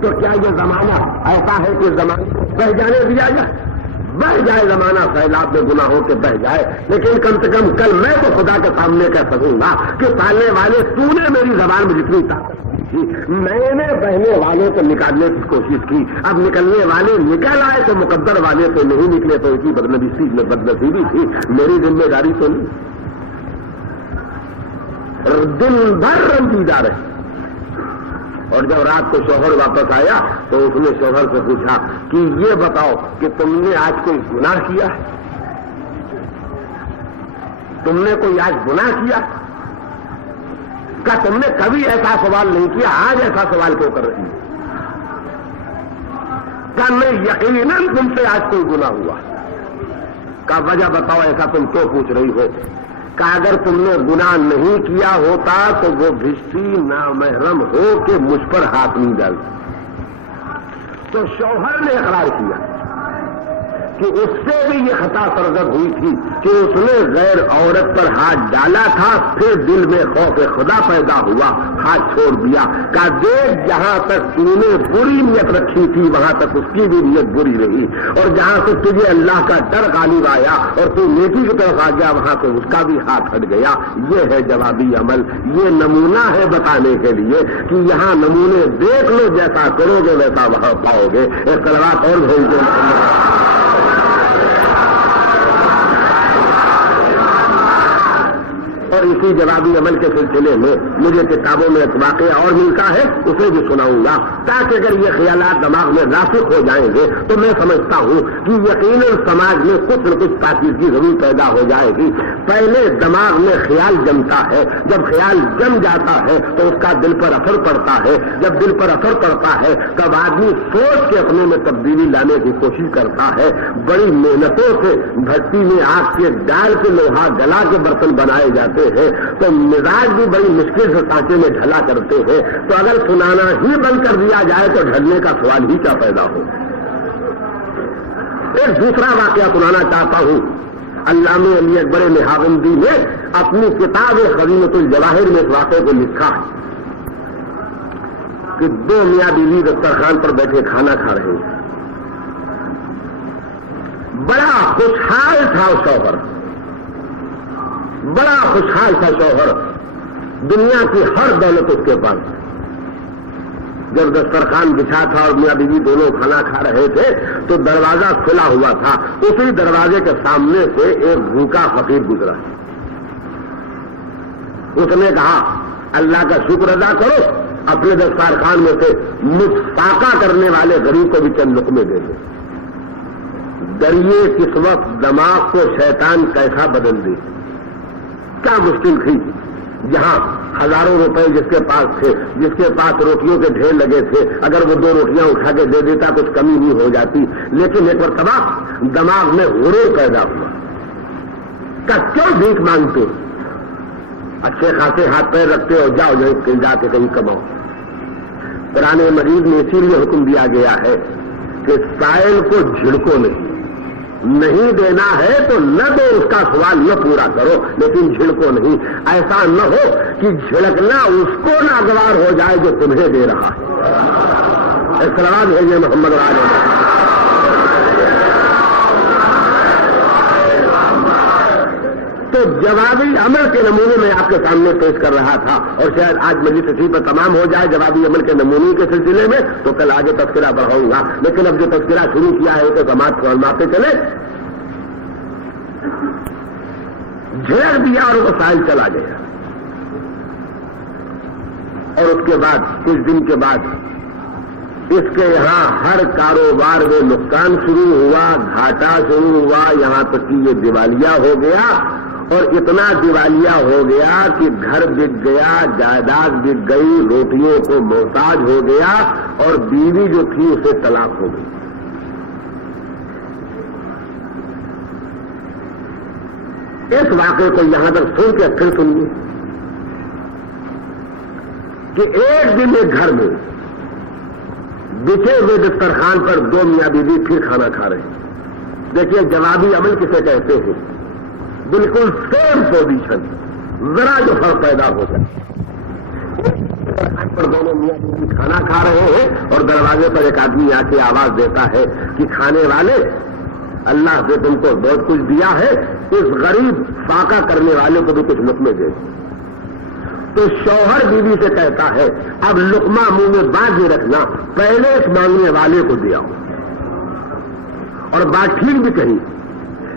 تو کیا یہ زمانہ ایسا ہے کہ زمانے کو بہ جانے دیا جائے؟ بہ جائے زمانہ، سیلاب میں گناہوں کے بہ جائے، لیکن کم سے کم کل میں تو خدا کے سامنے کہہ سکوں گا کہ پالنے والے تو نے میری زبان میں جتنی طاقت کی، میں نے بہنے والے کو نکالنے کی کوشش کی. اب نکلنے والے نکل آئے تو مقدر والے تو نہیں نکلے تو ان کی بدنصیبی تھی، میری ذمہ داری تو نہیں. دن بھر رنجیدہ رہے. اور جب رات کو شوہر واپس آیا تو اس نے شوہر سے پوچھا کہ یہ بتاؤ کہ تم نے آج کوئی گناہ کیا؟ تم نے کوئی آج گناہ کیا؟ کیا تم نے کبھی ایسا سوال نہیں کیا، آج ایسا سوال کیوں کر رہی ہے؟ کیا میں یقیناً تم سے آج کوئی گناہ ہوا؟ کا وجہ بتاؤ، ایسا تم کیوں پوچھ رہی ہو؟ کہ اگر تم نے گناہ نہیں کیا ہوتا تو وہ بھیٹی نامحرم ہو کے مجھ پر ہاتھ نہیں ڈالتی. تو شوہر نے اقرار کیا کہ اس سے بھی یہ خطا سرزد ہوئی تھی کہ اس نے غیر عورت پر ہاتھ ڈالا تھا، پھر دل میں خوف خدا پیدا ہوا، ہاتھ چھوڑ دیا. کہا دیکھ جہاں تک تو نے بری نیت رکھی تھی وہاں تک اس کی بھی نیت بری رہی، اور جہاں سے تجھے اللہ کا ڈر غالب آیا اور تو نیکی کی طرف آ گیا وہاں سے اس کا بھی ہاتھ ہٹ گیا. یہ ہے جوابی عمل. یہ نمونہ ہے بتانے کے لیے کہ یہاں نمونے دیکھ لو، جیسا کرو گے ویسا وہاں پاؤ گے. ایک کلمات اور بھیج دو. اور اسی جوابی عمل کے سلسلے میں مجھے کتابوں میں ایک واقعہ اور ملتا ہے، اسے بھی سناؤں گا تاکہ اگر یہ خیالات دماغ میں راسخ ہو جائیں گے تو میں سمجھتا ہوں کہ یقیناً سماج میں کچھ نہ کچھ پاکیزگی ضرور پیدا ہو جائے گی. پہلے دماغ میں خیال جمتا ہے، جب خیال جم جاتا ہے تو اس کا دل پر اثر پڑتا ہے، جب دل پر اثر پڑتا ہے تب آدمی سوچ کے اپنے میں تبدیلی لانے کی کوشش کرتا ہے. بڑی محنتوں سے بھٹی میں آگ کے ڈال کے لوہا گلا کے برتن بنائے جاتے ہیں تو مزاج بھی بڑی مشکل سے سانچے میں ڈھلا کرتے ہیں. تو اگر سنانا ہی بند کر دیا جائے تو ڈھلنے کا سوال ہی کیا پیدا ہو. ایک دوسرا واقعہ سنانا چاہتا ہوں. علامہ علی اکبر نہاوندی نے اپنی کتاب خزینۃ الجواہر میں اس واقعے کو لکھا کہ دو میاں بیوی دسترخوان پر بیٹھے کھانا کھا رہے ہیں. بڑا خوشحال تھا شوہر، بڑا خوشحال تھا شوہر، دنیا کی ہر دولت اس کے پاس. جب دسترخوان بچھا تھا اور میاں بیوی دونوں کھانا کھا رہے تھے تو دروازہ کھلا ہوا تھا. اسی دروازے کے سامنے سے ایک بھوکا فقیر گزرا. اس نے کہا اللہ کا شکر ادا کرو، اپنے دسترخوان میں سے مجھ فاقہ کرنے والے غریب کو بھی چند لقمے دے دو. ڈریے کس وقت دماغ کو شیطان کیسا بدل دے. کیا مشکل تھی جہاں ہزاروں روپے جس کے پاس تھے، جس کے پاس روٹیوں کے ڈھیر لگے تھے، اگر وہ دو روٹیاں اٹھا کے دے دیتا کچھ کمی نہیں ہو جاتی. لیکن ایک مرتبہ دماغ میں غرور پیدا ہوا کہ کیوں بھیک مانگتے، اچھے خاصے ہاتھ پیر رکھتے ہو، جاؤ جا کے کہیں کماؤ. قرآن مجید میں اسی لیے حکم دیا گیا ہے کہ سائل کو جھڑکو نہیں دینا ہے تو نہ دو، اس کا سوال نہ پورا کرو، لیکن جھڑکو نہیں. ایسا نہ ہو کہ جھڑکنا اس کو ناگوار ہو جائے جو تمہیں دے رہا ہے. سلام ہے یہ محمد علیہ. تو جوابی عمل کے نمونے میں آپ کے سامنے پیش کر رہا تھا، اور شاید آج مجلس اسی پر تمام ہو جائے جوابی عمل کے نمونے کے سلسلے میں، تو کل آگے تذکرہ بڑھاؤں گا. لیکن اب جو تذکرہ شروع کیا ہے تو سماعت فرماتے چلے. جھڑک دیا اور وہ سائل چلا گیا، اور اس کے بعد کچھ دن کے بعد اس کے یہاں ہر کاروبار میں نقصان شروع ہوا، گھاٹا شروع ہوا، یہاں تک کہ یہ دیوالیہ ہو گیا. اور اتنا دیوالیہ ہو گیا کہ گھر بک گیا، جائیداد بک گئی، روٹیوں کو محتاج ہو گیا، اور بیوی جو تھی اسے طلاق ہو گئی. اس واقعے کو یہاں تک سن کے پھر سنیے کہ ایک دن ایک گھر میں بچھے ہوئے دسترخوان پر دو میاں بیوی پھر کھانا کھا رہے ہیں. دیکھیے جوابی عمل کسے کہتے ہیں. بالکل سیم پوزیشن، ذرا جو فرق پیدا ہو سکتا پر دونوں میاں بیوی کھانا کھا رہے ہیں، اور دروازے پر ایک آدمی آ کے آواز دیتا ہے کہ کھانے والے، اللہ نے تم کو بہت کچھ دیا ہے، اس غریب فاقہ کرنے والے کو بھی کچھ لقمے دے. تو شوہر بیوی سے کہتا ہے اب لقمہ منہ میں باندھ رکھنا، پہلے اس مانگنے والے کو دیا ہو. اور بات ٹھیک بھی کہی،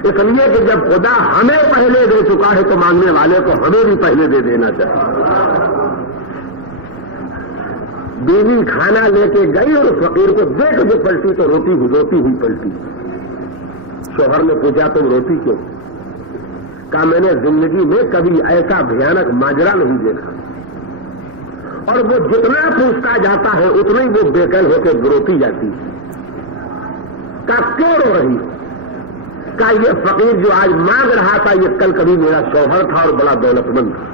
اس لیے کہ جب خدا ہمیں پہلے دے چکا ہے تو مانگنے والے کو ہمیں بھی پہلے دے دینا چاہیے. بیوی کھانا لے کے گئی اور فقیر کو دیکھ کے پلٹی تو روتی ہوئی پلٹی. شوہر نے پوچھا تم روتی کیوں؟ کہا میں نے زندگی میں کبھی ایسا بھیانک ماجرا نہیں دیکھا. اور وہ جتنا پوچھتا جاتا ہے اتنا ہی وہ بےقل ہو کے روتی جاتی. کہا کیوں رو رہی؟ کہا یہ فقیر جو آج مانگ رہا تھا یہ کل کبھی میرا شوہر تھا اور بڑا دولت مند تھا.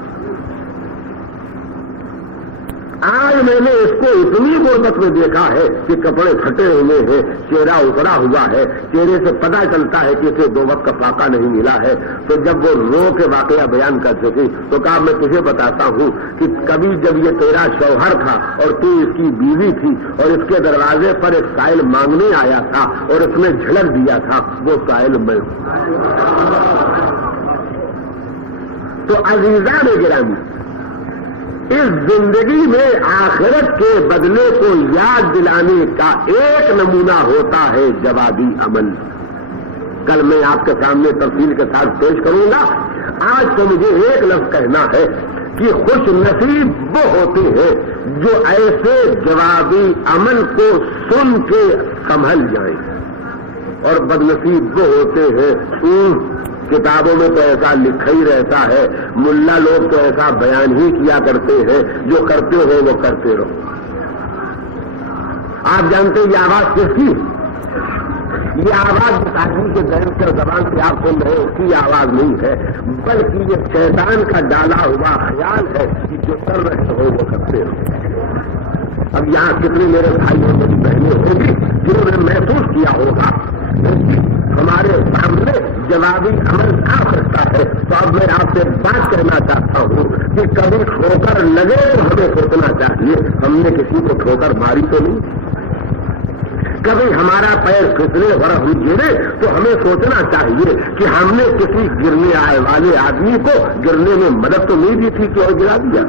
آج میں نے اس کو اتنی غربت میں دیکھا ہے کہ کپڑے پھٹے ہوئے ہیں، چہرہ اترا ہوا ہے، چہرے سے پتہ چلتا ہے کہ اسے دو وقت کا فاقہ نہیں ملا ہے. تو جب وہ رو کے واقعہ بیان کر سکی تو کہا میں تجھے بتاتا ہوں کہ کبھی جب یہ تیرا شوہر تھا اور تو اس کی بیوی تھی اور اس کے دروازے پر ایک سائل مانگنے آیا تھا اور اس نے جھلک دیا تھا، وہ سائل میں ہوں. تو عزیزان گرامی، اس زندگی میں آخرت کے بدلے کو یاد دلانے کا ایک نمونہ ہوتا ہے جوابی عمل. کل میں آپ کے سامنے تفصیل کے ساتھ پیش کروں گا. آج تو مجھے ایک لفظ کہنا ہے کہ خوش نصیب وہ ہوتے ہیں جو ایسے جوابی عمل کو سن کے سنبھل جائیں، اور بد نصیب وہ ہوتے ہیں کتابوں میں تو ایسا لکھا ہی رہتا ہے، ملا لوگ تو ایسا بیان ہی کیا کرتے ہیں، جو کرتے ہو وہ کرتے رہو. آپ جانتے ہیں یہ آواز کس کی؟ یہ آواز جس آدمی کے گینسٹر زبان سے آپ سن رہے ہیں اس کی آواز نہیں ہے، بلکہ یہ شیطان کا ڈالا ہوا خیال ہے کہ جو کر رہے ہو وہ کرتے رہو. اب یہاں کتنے میرے بھائی اور میری بہنیں ہوں گی جنہوں نے محسوس کیا ہوگا ہمارے سامنے جوابی عمل آ سکتا ہے. تو اب میں آپ سے بات کرنا چاہتا ہوں کہ کبھی ٹھوکر لگے تو ہمیں سوچنا چاہیے ہم نے کسی کو ٹھوکر ماری تو نہیں. کبھی ہمارا پیر پھسلے اور ہم گرے تو ہمیں سوچنا چاہیے کہ ہم نے کسی گرنے آئے والے آدمی کو گرنے میں مدد تو نہیں دی تھی کہ اور گرا دیا.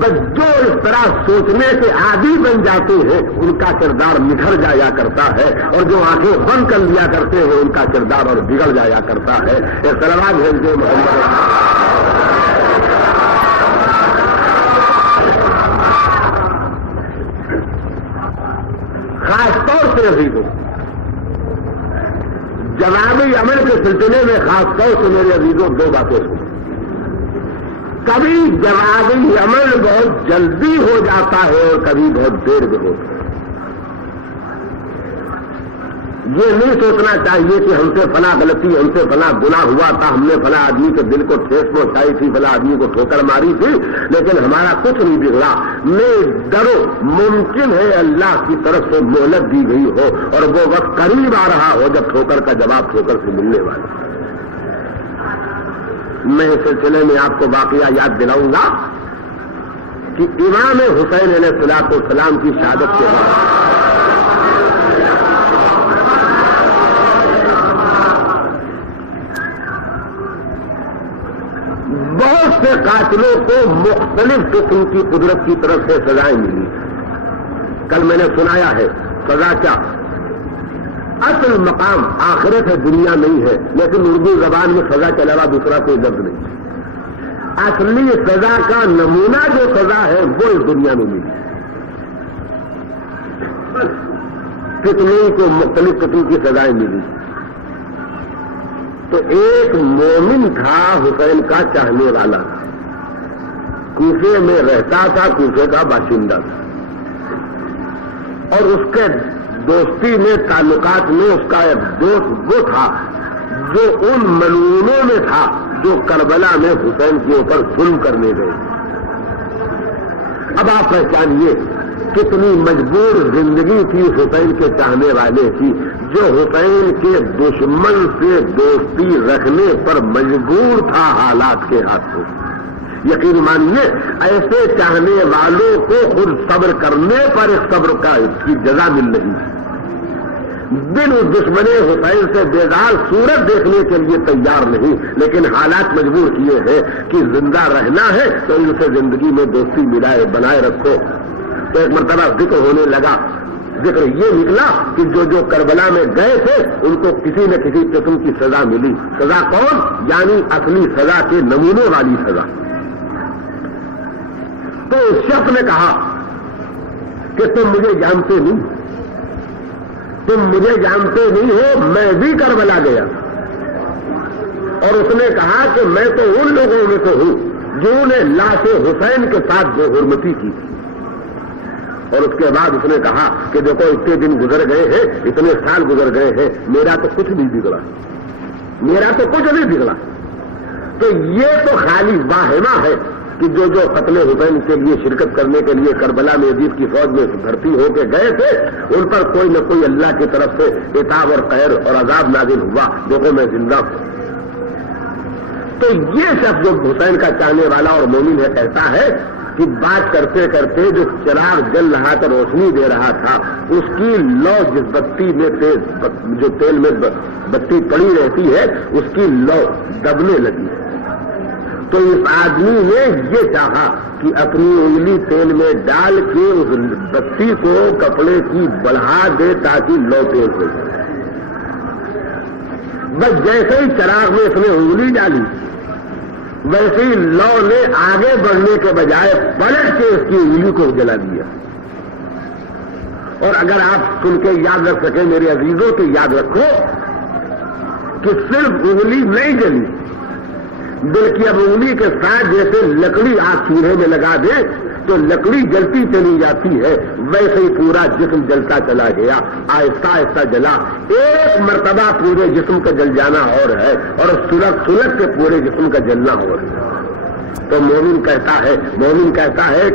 بس جو اس طرح سوچنے کے عادی بن جاتے ہیں ان کا کردار نکھر جایا کرتا ہے، اور جو آنکھیں بند کر لیا کرتے ہیں ان کا کردار اور بگڑ جایا کرتا ہے. ایک سلام ہے جو محمد خاص طور سے عزیزوں جوابی عمل کے سلسلے میں خاص طور سے میرے عزیزوں دو باتیں سنیں. کبھی جوابی عمل بہت جلدی ہو جاتا ہے اور کبھی بہت دیر میں ہوتا ہے. یہ نہیں سوچنا چاہیے کہ ہم سے فلاں غلطی، ہم سے فلاں گناہ ہوا تھا، ہم نے فلاں آدمی کے دل کو ٹھیس پہنچائی تھی، فلاں آدمی کو ٹھوکر ماری تھی، لیکن ہمارا کچھ نہیں بگڑا۔ میں ڈرو ممکن ہے اللہ کی طرف سے مہلت دی گئی ہو اور وہ وقت قریب آ رہا ہو جب ٹھوکر کا جواب ٹھوکر سے ملنے والا۔ میں اس سلسلے میں آپ کو واقعہ یاد دلاؤں گا کہ امام حسین علیہ السلام کی شہادت کے بعد بہت سے قاتلوں کو مختلف قسم کی قدرت کی طرف سے سزائیں ملی۔ کل میں نے سنایا ہے سزا کیا، اصل مقام آخرت ہے، دنیا نہیں ہے، لیکن اردو زبان میں سزا کے علاوہ دوسرا کوئی لفظ نہیں۔ اصلی سزا کا نمونہ جو سزا ہے وہ اس دنیا میں ملی۔ کتنوں کو مختلف قسم کی سزائیں ملی۔ تو ایک مومن تھا، حسین کا چاہنے والا تھا، کوفے میں رہتا تھا، کوفے کا باشندہ تھا، اور اس کے دوستی میں تعلقات میں اس کا ایک دوست وہ تھا جو ان ملعونوں میں تھا جو کربلا میں حسین کے اوپر ظلم کرنے گئے۔ اب آپ پہچانیے کتنی مجبور زندگی تھی حسین کے چاہنے والے کی، جو حسین کے دشمن سے دوستی رکھنے پر مجبور تھا حالات کے ہاتھوں۔ یقین مانیے ایسے چاہنے والوں کو خود صبر کرنے پر اس صبر کا اس کی جزا مل رہی ہے۔ دل اس دشمن حسین سے بیدار صورت دیکھنے کے لیے تیار نہیں، لیکن حالات مجبور کیے ہیں کہ زندہ رہنا ہے تو ان سے زندگی میں دوستی ملائے بنائے رکھو۔ تو ایک مرتبہ ذکر ہونے لگا، ذکر یہ نکلا کہ جو کربلا میں گئے تھے ان کو کسی نہ کسی قسم کی سزا ملی۔ سزا کون؟ یعنی اصلی سزا کے نمونے والی سزا۔ تو اس شخص نے کہا کہ تم مجھے جانتے نہیں، تم مجھے جانتے نہیں ہو، میں بھی کربلا گیا۔ اور اس نے کہا کہ میں تو ان لوگوں میں سے ہوں جنہوں نے لاش حسین کے ساتھ بے حرمتی کی تھی۔ اور اس کے بعد اس نے کہا کہ دیکھو اتنے دن گزر گئے ہیں، اتنے سال گزر گئے ہیں، میرا تو کچھ نہیں بگڑا، میرا تو کچھ نہیں بگڑا۔ تو یہ تو خالی واہمہ ہے کہ جو قتل حسین کے لیے شرکت کرنے کے لیے کربلا میں یزید کی فوج میں بھرتی ہو کے گئے تھے، ان پر کوئی نہ کوئی اللہ کی طرف سے عتاب اور قہر اور عذاب نازل ہوا، دیکھو میں زندہ ہوں۔ تو یہ شخص جو حسین کا چاہنے والا اور مومن ہے کہتا ہے کہ بات کرتے کرتے جو چراغ جل رہا تھا، روشنی دے رہا تھا، اس کی لو جس بتی میں جو تیل میں بتی پڑی رہتی ہے اس کی لو دبنے لگی۔ تو اس آدمی نے یہ چاہا کہ اپنی انگلی تیل میں ڈال کے اس بتی کو کپڑے کی بڑھا دے تاکہ لو تیز ہو جائے۔ بس جیسے ہی چراغ میں اس نے انگلی ڈالی ویسے ہی لو نے آگے بڑھنے کے بجائے پلٹ کے اس کی انگلی کو جلا دیا۔ اور اگر آپ سن کے یاد رکھ سکیں میرے عزیزوں تو یاد رکھو کہ صرف انگلی نہیں جلی، بلکہ اب انگلی کے ساتھ جیسے لکڑی آگ چولہے میں لگا دے تو لکڑی جلتی چلی جاتی ہے، ویسے ہی پورا جسم جلتا چلا گیا، آہستہ آہستہ جلا۔ ایک مرتبہ پورے جسم کا جل جانا اور ہے اور سلگ سلگ کے پورے جسم کا جلنا اور ہے۔ تو مومن کہتا ہے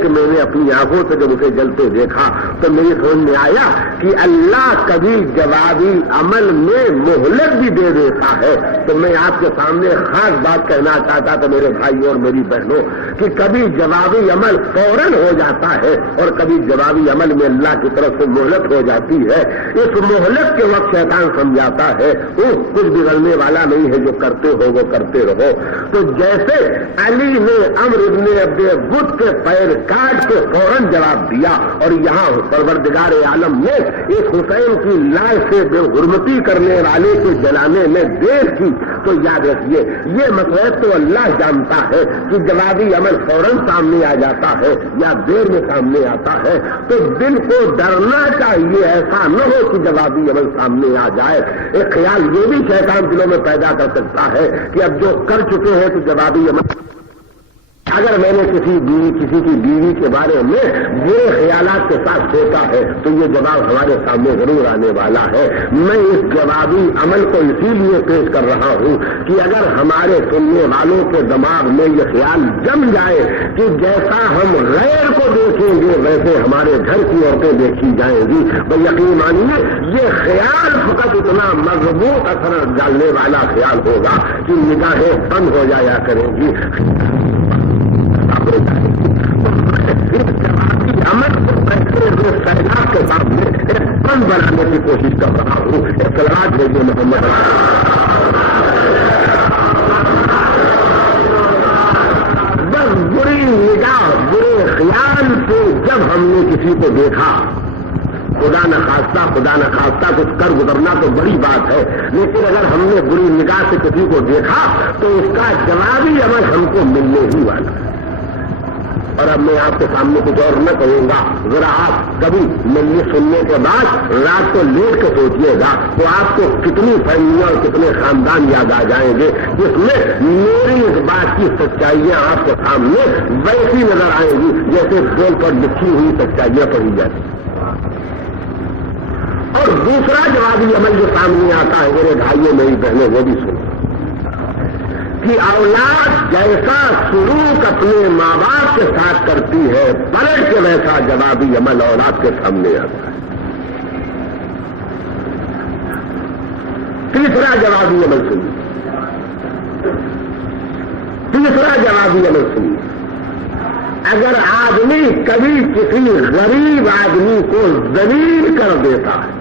کہ میں نے اپنی آنکھوں سے جب اسے جلتے دیکھا تو میری سمجھ میں آیا کہ اللہ کبھی جوابی عمل میں مہلت بھی دے دیتا ہے۔ تو میں آپ کے سامنے خاص بات کہنا چاہتا تھا میرے بھائی اور میری بہنوں کہ کبھی جوابی عمل فوراً ہو جاتا ہے اور کبھی جوابی عمل میں اللہ کی طرف سے مہلت ہو جاتی ہے۔ اس مہلت کے وقت شیطان سمجھاتا ہے کچھ بگڑنے والا نہیں ہے، جو کرتے ہو وہ کرتے رہو۔ تو جیسے علی نے عمرو ابن عبد بت کے پیر کاٹ کے فوراً جواب دیا اور یہاں پروردگار عالم نے اس حسین کی لاش سے بے حرمتی کرنے والے کو جلانے میں دیر کی، تو یاد رکھیے یہ مسئلہ تو اللہ جانتا ہے کہ جوابی عمل فوراً سامنے آ جاتا ہے یا دیر میں سامنے آتا ہے۔ تو دل کو ڈرنا چاہیے، ایسا نہ ہو کہ جوابی عمل سامنے آ جائے۔ ایک خیال یہ بھی شیطان دلوں میں پیدا کر سکتا ہے کہ اب جو کر چکے ہیں تو جوابی عمل، اگر میں نے کسی کی بیوی کے بارے میں برے خیال خیالات کے ساتھ سوتا ہے تو یہ جواب ہمارے سامنے ضرور آنے والا ہے. میں اس جوابی عمل کو اسی لیے پیش کر رہا ہوں کہ اگر ہمارے سننے والوں کے دماغ میں یہ خیال جم جائے کہ جیسا ہم غیر کو دیکھیں گے ویسے ہمارے گھر کی عورتیں دیکھی جائیں گی، تو یقین مانیے یہ خیال فقط اتنا مضبوط اثر ڈالنے والا خیال ہوگا کہ نگاہیں بند ہو جایا کریں گی. عمل کو سیلاب کے سامنے ایک بند بنانے کی کوشش کر رہا ہوں. اطلاعات بھیجیے محمد. بس بری نگاہ برے خیال سے جب ہم نے کسی کو دیکھا، خدا نخواستہ کچھ کر گزرنا تو بڑی بات ہے، لیکن اگر ہم نے بری نگاہ سے کسی کو دیکھا تو اس کا جوابی عمل ہم کو ملنے ہی والا ہے. اور اب میں آپ کے سامنے کچھ اور نہ کہوں گا. ذرا آپ کبھی مجلس سننے کے بعد رات کو لیٹ کے سوچیے گا تو آپ کو کتنی فیملیاں اور کتنے خاندان یاد آ جائیں گے جس میں میری اس بات کی سچائیاں آپ کے سامنے ویسی نظر آئیں گی جیسے بول پر لکھی ہوئی سچائیاں پڑھی جاتی. اور دوسرا جوابی عمل جو سامنے آتا ہے میرے بھائیوں میری بہنوں وہ بھی سنو کہ اولاد جیسا سلوک اپنے ماں باپ کے ساتھ کرتی ہے پلٹ کے ویسا جوابی عمل اولاد کے سامنے آتا ہے. تیسرا جوابی عمل سنیے. اگر آدمی کبھی کسی غریب آدمی کو ذلیل کر دیتا ہے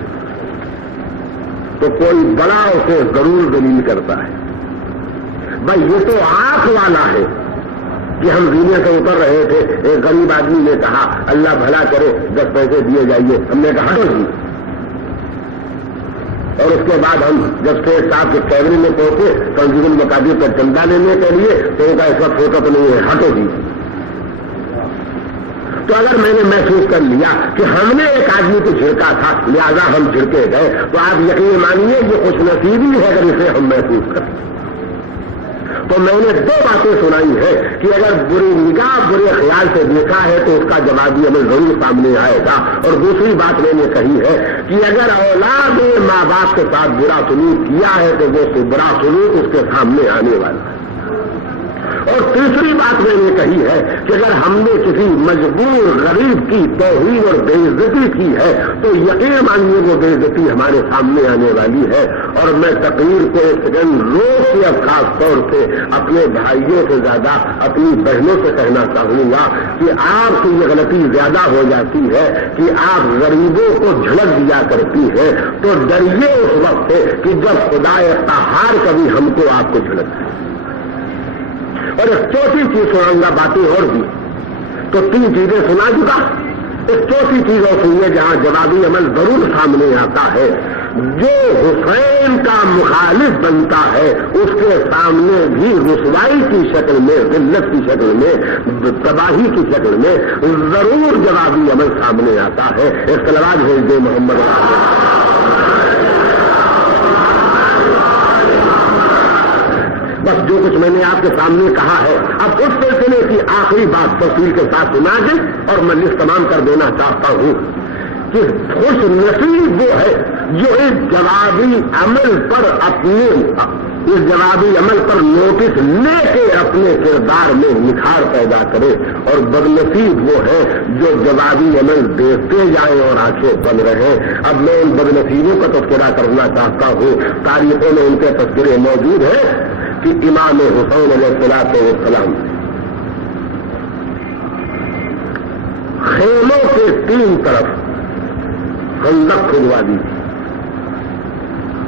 تو کوئی بڑا اسے ضرور ذلیل کرتا ہے. بھائی یہ تو آنکھ والا ہے کہ ہم زینے سے اتر رہے تھے، ایک غریب آدمی نے کہا اللہ بھلا کرے 10 پیسے دیے جائیے. ہم نے کہا تو جی. اور اس کے بعد ہم جب سیٹ صاحب کے کیبری میں پہنچے تنظیم المقادیر پر چندہ لینے کے لیے تو ان کا اس وقت ہوتا تو نہیں ہے، ہٹو جی. تو اگر میں نے محسوس کر لیا کہ ہم نے ایک آدمی کو جھڑکا تھا لہذا ہم جھڑکے گئے تو آپ یقین مانیے یہ خوش نصیبی ہے اگر اسے ہم محسوس کریں. تو میں نے 2 باتیں سنائی ہے کہ اگر بری نگاہ برے خیال سے دیکھا ہے تو اس کا جوابی عمل ضرور سامنے آئے گا. اور دوسری بات میں نے کہی ہے کہ اگر اولاد نے ماں باپ کے ساتھ برا سلوک کیا ہے تو وہ برا سلوک اس کے سامنے آنے والا ہے. اور تیسری بات میں نے کہی ہے کہ اگر ہم نے کسی مجبور غریب کی توہین اور بے عزتی کی ہے تو یقین مانیے وہ بے عزتی ہمارے سامنے آنے والی ہے. اور میں تقریر کو ایک سیکنڈ روک کے خاص طور سے اپنے بھائیوں سے زیادہ اپنی بہنوں سے کہنا چاہوں گا کہ آپ کی یہ غلطی زیادہ ہو جاتی ہے کہ آپ غریبوں کو جھلک دیا کرتی ہے. تو ڈریے اس وقت سے کہ جب خدا قہار کبھی ہم کو آپ کو جھلک دے. اور ایک چوتھی چیز سناؤں گا، باتیں اور بھی تو 3 چیزیں سنا چکا. ایک چوتھی چیز اور سنیے جہاں جوابی عمل ضرور سامنے آتا ہے. جو حسین کا مخالف بنتا ہے اس کے سامنے بھی رسوائی کی شکل میں، ذلت کی شکل میں، تباہی کی شکل میں ضرور جوابی عمل سامنے آتا ہے. ایک صلوات بھیج دے محمد. بس جو کچھ میں نے آپ کے سامنے کہا ہے اب اس سلسلے کی آخری بات تفصیل کے ساتھ سنا دیں اور میں لسٹ تمام کر دینا چاہتا ہوں کہ خوش نصیب وہ ہے جو اس جوابی عمل پر نوٹس لے کے اپنے کردار میں نکھار پیدا کرے. اور بدنصیب وہ ہے جو جوابی عمل دیکھتے جائیں اور آنکھیں بند رہے. اب میں ان بدنصیبوں کا تذکرہ کرنا چاہتا ہوں. تاریخوں میں ان کے تذکرے موجود ہیں کہ امام حسین علیہ السلام خیموں کے 3 طرف خندق کھدوا دی تھی.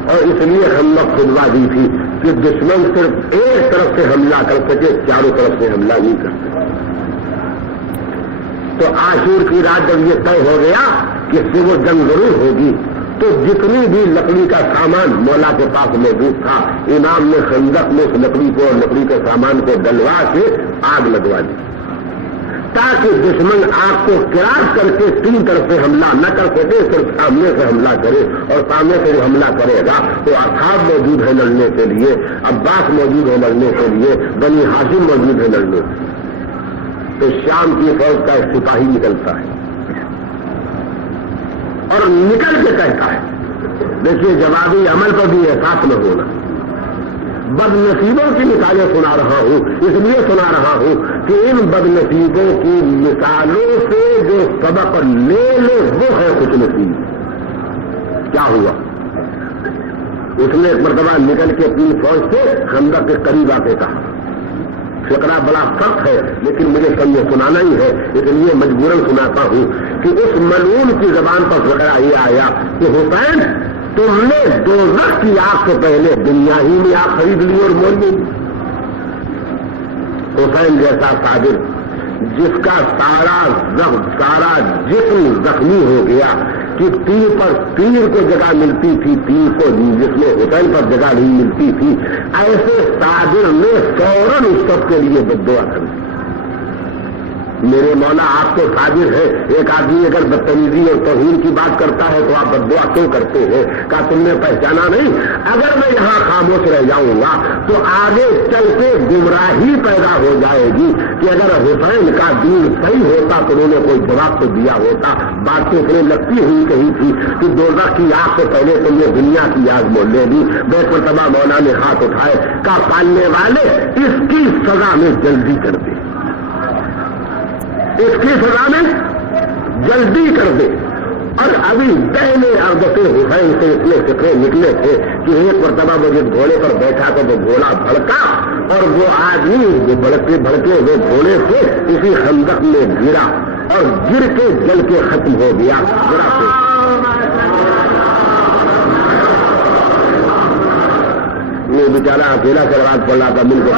اور اس لیے خندق کھدوا دی تھی کہ دشمن صرف ایک طرف سے حملہ کر سکے، چاروں طرف سے حملہ نہیں کر سکے. تو عاشور کی رات جب یہ طے ہو گیا کہ اس سے وہ جنگ ضرور ہوگی تو جتنی بھی لکڑی کا سامان مولا کے پاس موجود تھا امام نے خندق میں اس لکڑی کو اور لکڑی کے سامان کو ڈلوا کے آگ لگوا دی تاکہ دشمن آگ کو کراس کر کے 3 طرف سے حملہ نہ کر سکے، صرف سامنے سے حملہ کرے. اور سامنے سے جو حملہ کرے گا تو اصحاب موجود ہے لڑنے کے لیے، عباس موجود ہے لڑنے کے لیے، بنی ہاشم موجود ہے لڑنے کے لیے. تو شام کی فوج کا ایک سپاہی نکلتا ہے اور نکل کے کہتا ہے. دیکھیے جوابی عمل پر بھی احساس نہ ہونا. بد نصیبوں کی مثالیں سنا رہا ہوں، اس لیے سنا رہا ہوں کہ ان بد نصیبوں کی مثالوں سے جو سبق لے لے وہ ہے خوش نصیب. کیا ہوا؟ اس نے ایک مرتبہ نکل کے اپنی فوج سے خندق کے قریب آ کے کہا. فقرہ بڑا سخت ہے لیکن مجھے سمجھے سنانا ہی ہے، اس لیے مجبوراً سناتا ہوں کہ اس ملعون کی زبان پر فقرہ یہ آیا کہ حسین تم نے دوزخ کی آگ سے پہلے دنیا ہی میں آگ خرید لی اور مول لی. حسین جیسا صابر جس کا سارا جسم زخمی ہو گیا کہ تیر پر تیر کو جگہ ملتی تھی، تیر کو جس میں حسین پر جگہ نہیں ملتی تھی، ایسے صابر نے فوراً اس سب کے لیے بد دعا کر دی. میرے مولا آپ کو صابر ہے. ایک آدمی اگر بدتمیزی اور توہین کی بات کرتا ہے تو آپ بد دعا کیوں کرتے ہیں؟ کہا تم نے پہچانا نہیں؟ اگر میں یہاں خاموش رہ جاؤں گا تو آگے چل کے گمراہی پیدا ہو جائے گی کہ اگر حسین کا دین صحیح ہوتا تو انہوں نے کوئی جواب تو دیا ہوتا. بات تو اتنے لگتی ہوئی کہی تھی کہ دوزخ کی آگ سے پہلے تم نے دنیا کی آگ مول لے لی. بیت مرتبہ مولا نے ہاتھ اٹھائے، کہا پالنے والے اس کی سزا میں جلدی کر دے، اس کی سزا میں جلدی کر دے. اور ابھی دہنے عرض حسین سے اتنے فکرے نکلے تھے کہ ایک مرتبہ وہ جس گھوڑے پر بیٹھا تو وہ گھوڑا بھڑکا اور وہ آدمی جو بھڑکے وہ گھوڑے سے اسی خندق میں گرا اور گر کے جل کے ختم ہو گیا. یہ بیچارہ اکیلا سلوات پڑ رہا تھا مل کو.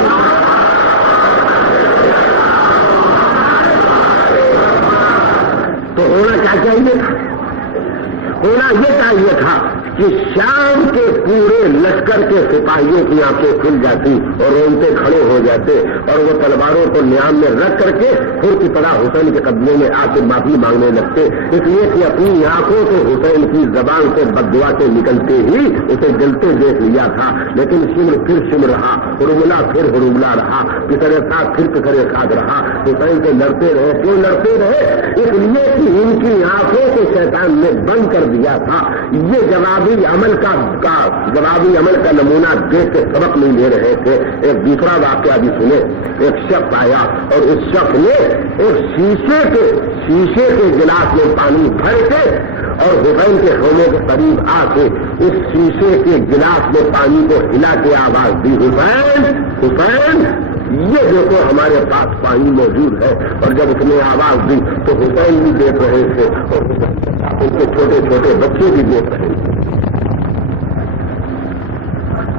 تو ہونا کیا چاہیے تھا؟ ہونا یہ چاہیے تھا کہ شام کے پورے لشکر کے سپاہیوں کی آنکھیں کھل جاتی اور رونتے کھڑے ہو جاتے اور وہ تلواروں کو نیام میں رکھ کر کے پھر کی طرح حسین کے قدموں میں آ کے معافی مانگنے لگتے. اس لیے کہ اپنی آنکھوں سے حسین کی زبان سے بد دعا کے نکلتے ہی اسے جلتے دیکھ لیا تھا. لیکن سمر پھر سمر رہا، حرملہ پھر حرملہ رہا، پسرے ساتھ پھر پسرے ساتھ رہا. حسین سے لڑتے رہے. کیوں لڑتے رہے؟ اس لیے کہ ان کی آنکھوں کو شیطان نے بند کر دیا تھا. یہ جوابی عمل کا نمونہ دیکھ کے سبق نہیں لے رہے تھے. ایک دوسرا واقعہ بھی سنے. ایک شخص آیا اور اس شخص نے ایک شیشے کے گلاس میں پانی بھر کے اور حسین کے ہونے کے قریب آ کے اس شیشے کے گلاس میں پانی کو ہلا کے آواز دی، حسین حسین یہ دیکھو ہمارے پاس پانی موجود ہے. اور جب اس نے آواز دی تو حسین بھی دیکھ رہے تھے اور ان کے چھوٹے چھوٹے بچے بھی دیکھ رہے تھے.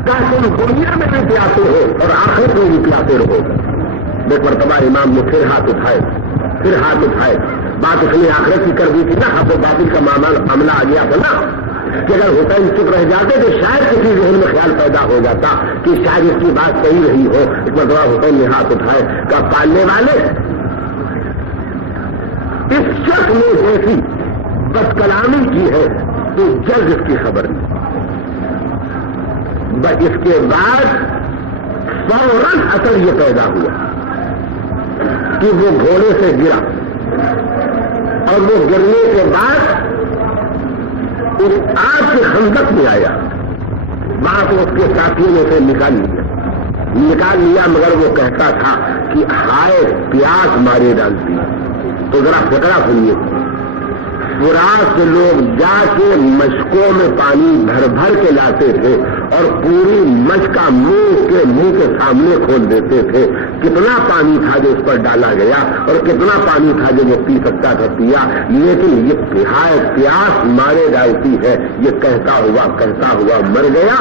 تم دنیا میں بھی پیاسے ہو اور آخرت میں بھی پیاسے رہو. ایک مرتبہ امام نے پھر ہاتھ اٹھائے. بات اس نے آخرت کی کر دی تھی نا. حق و باطل کا معاملہ آ گیا تھا نا کہ اگر حسین چپ رہ جاتے تو شاید کسی ذہن میں خیال پیدا ہو جاتا کہ شاید اس کی بات صحیح رہی ہو. ایک مرتبہ حسین نے ہاتھ اٹھائے کہ پالنے والے اس شخص نے جیسی بد کلامی کی ہے تو جلد اس کی خبر نہیں. اس کے بعد فوراً اثر یہ پیدا ہوا کہ وہ گھوڑے سے گرا اور وہ گرنے کے بعد اس آگ کے خندق میں آیا. بات اس کے ساتھیوں نے اسے نکال لیا مگر وہ کہتا تھا کہ ہائے پیاس مارے ڈالتی. تو ذرا فکرہ سنیے. فرات سے لوگ جا کے مشکوں میں پانی بھر کے لاتے تھے اور پوری مشکا منہ کے سامنے کھول دیتے تھے. کتنا پانی تھا جو اس پر ڈالا گیا اور کتنا پانی تھا جو وہ پی سکتا تھا پیا. لیکن یہ پیاس مارے ڈالتی ہے. یہ کہتا ہوا مر گیا.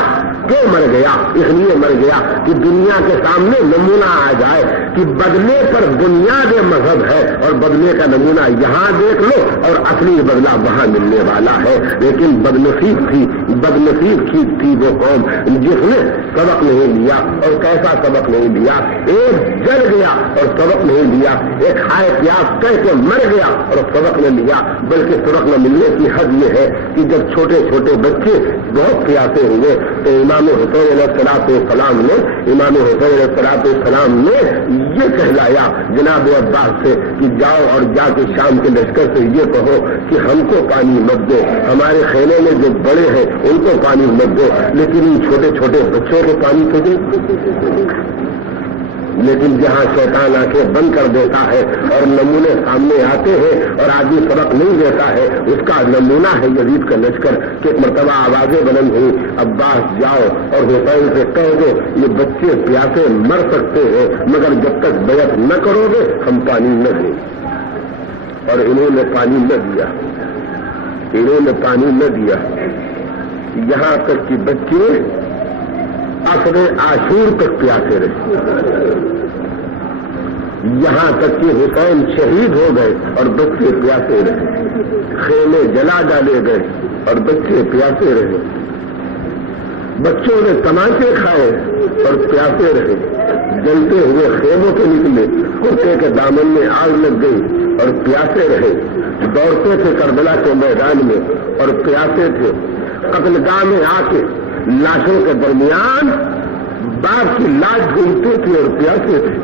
کیوں مر گیا؟ اس لیے مر گیا کہ دنیا کے سامنے نمونہ آ جائے کہ بدلے پر بنیاد مذہب ہے اور بدلے کا نمونہ یہاں دیکھ لو اور اصلی بدلہ وہاں ملنے والا ہے. لیکن بدنصیب تھی وہ قوم جس نے سبق نہیں لیا. اور کیسا سبق نہیں لیا؟ ایک جل گیا اور سبق نہیں لیا. ایک ہائے پیاس کہہ کے مر گیا اور سبق نہ لیا. بلکہ سبق نہ ملنے کی حد یہ ہے کہ جب چھوٹے چھوٹے بچے بہت پیاسے ہوئے تو امام امام حسین علیہ السلام نے یہ کہلایا جناب عباس سے کہ جاؤ اور جا کے شام کے لشکر سے یہ کہو کہ ہم کو پانی مت دو، ہمارے خیمے میں جو بڑے ہیں ان کو پانی مت دو، لیکن ان چھوٹے چھوٹے بچوں کو پانی تو دو۔ لیکن جہاں شیطان آنکھیں بند کر دیتا ہے اور نمونے سامنے آتے ہیں اور آدمی سبق نہیں دیتا ہے، اس کا نمونہ ہے یزید کا لشکر کہ ایک مرتبہ آوازیں بلند ہوئی، عباس جاؤ اور حسین سے کہو گے یہ بچے پیاسے مر سکتے ہیں مگر جب تک بیعت نہ کرو گے ہم پانی نہ دیں۔ اور انہوں نے پانی نہ دیا، یہاں تک کہ بچے اپنے عاشور تک پیاسے رہے، یہاں تک کہ حسین شہید ہو گئے اور بچے پیاسے رہے، خیمے جلا ڈالے گئے اور بچے پیاسے رہے، بچوں نے تماچے کھائے اور پیاسے رہے، جلتے ہوئے خیموں کے نکلے، کرتے کے دامن میں آگ لگ گئی اور پیاسے رہے، دوڑتے تھے کربلا کے میدان میں اور پیاسے تھے، قتل گاہ میں آ کے لاشوں کے درمیان باپ کی لاش ڈھونڈتے تھے اور پیاسے تھے۔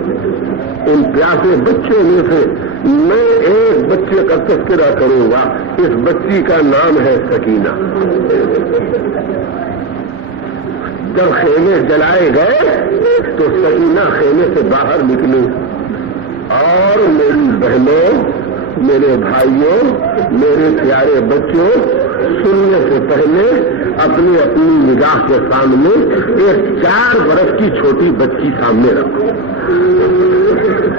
ان پیاسے بچوں میں سے میں ایک بچے کا تذکرہ کروں گا، اس بچی کا نام ہے سکینہ۔ جب خیمے جلائے گئے تو سکینہ خیمے سے باہر نکلی اور میری بہنوں، میرے بھائیوں، میرے پیارے بچوں، سننے سے پہلے اپنی اپنی نگاہ کے سامنے ایک 4 برس کی چھوٹی بچی سامنے رکھو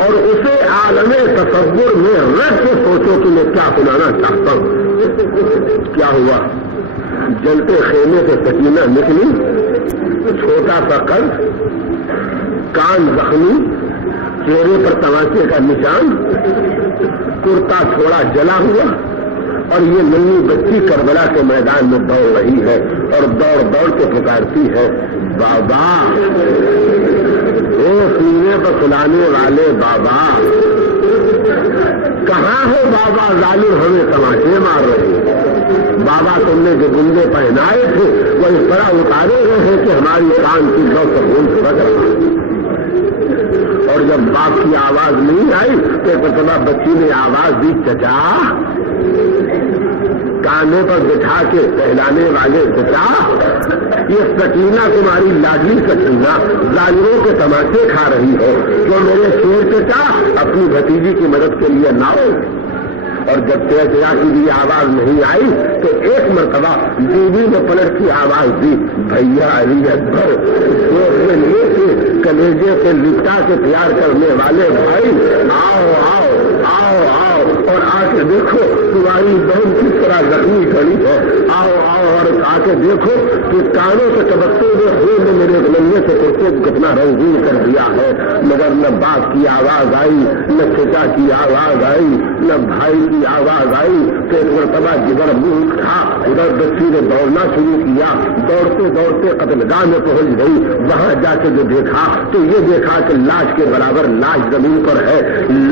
اور اسے عالم تصور میں رکھ کے سوچو کہ میں کیا سنانا چاہتا ہوں۔ کیا ہوا؟ جلتے خیمے سے سکینہ نکلی، چھوٹا سا قد، کان زخمی، چہرے پر تماچے کا نشان، کرتا تھوڑا جلا ہوا، اور یہ ننھی بچی کربلا کے میدان میں دوڑ رہی ہے اور دوڑ دوڑ کے پکارتی ہے بابا، وہ سینے پر سلانے والے بابا، کہاں ہو بابا؟ ظالم ہمیں تماچے مار رہے ہیں، بابا تم نے جو گندے پہنائے تھے وہ اس طرح اتارے ہوئے ہیں کہ ہماری کان کی دو سکون سے بچ رہا۔ اور جب باپ کی آواز نہیں آئی تو مرتبہ بچی نے آواز دی، چچا، کاندھے پر بٹھا کے پہلانے والے چچا، یہ سکینہ تمہاری لاڈلی سکینہ ظالموں کے تماچے کھا رہی ہے، جو میرے شیر چچا اپنی بھتیجی کی مدد کے لیے نہ ہو۔ اور جب چچا کی بھی آواز نہیں آئی تو ایک مرتبہ بیوی نے پلٹ کی آواز دی، بھیا علی اکبر، میں لے کے کلیجے سے لپٹا کے پیار کرنے والے بھائی، آؤ آؤ آؤ آؤ اور آ کے دیکھو تمہاری بہن کس طرح زخمی کھڑی ہے، آؤ آؤ اور آ کے دیکھو کہ کانوں سے چبکتے ہوئے نے میرے گلے سے کرتے کتنا رنگین کر دیا ہے۔ مگر نہ باپ کی آواز آئی، نہ چچا کی آواز آئی، نہ بھائی کی آواز آئی تو ایک مرتبہ جدھر منہ تھا ادھر بچی نے دوڑنا شروع کیا، دوڑتے دوڑتے قتل گاہ میں پہنچ گئی، وہاں جا کے جو دیکھا تو یہ دیکھا کہ لاش کے برابر لاش زمین پر ہے،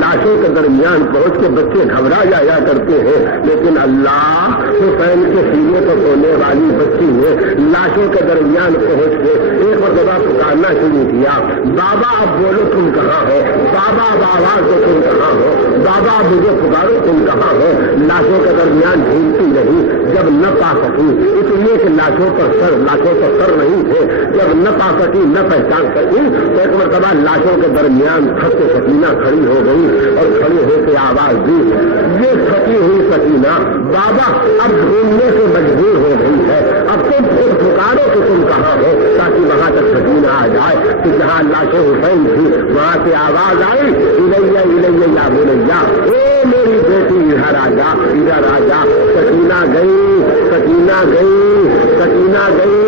لاشوں کے درمیان پہنچ کے بچے گھبرا جایا کرتے ہیں، لیکن اللہ حسین کے سینے پر سونے والی بچی نے لاشوں کے درمیان پہنچ کے ایک مرتبہ پکارنا شروع کیا، بابا اب بولو تم کہاں ہو، بابا اب آواز دو تم کہاں ہو، بابا مجھے پکارو تم کہاں ہو۔ لاشوں کے درمیان ڈھونڈتی رہی، جب نہ پا سکی، اس لیے کہ لاشوں پر سر نہیں تھے، جب نہ پا سکی نہ پہچان سکی تو ایک مرتبہ لاشوں کے درمیان تھک کے سکینہ کھڑی ہو گئی اور کھڑی ہو کے آواز دی، یہ تھکی ہوئی سکینہ بابا اب ڈھونڈنے سے مجبور ہو گئی ہے، اب تم خود پکارو کہ تم کہاں ہو تاکہ وہاں تک سکینہ آ جائے کہ جہاں لاشیں حسین تھی وہاں سے آواز آئی، الیہ الیہ یا بنیا، او میری بیٹی ادھر آ جا، ادھر آ جا۔ سکینہ گئی، سکینہ گئی، سکینہ گئی،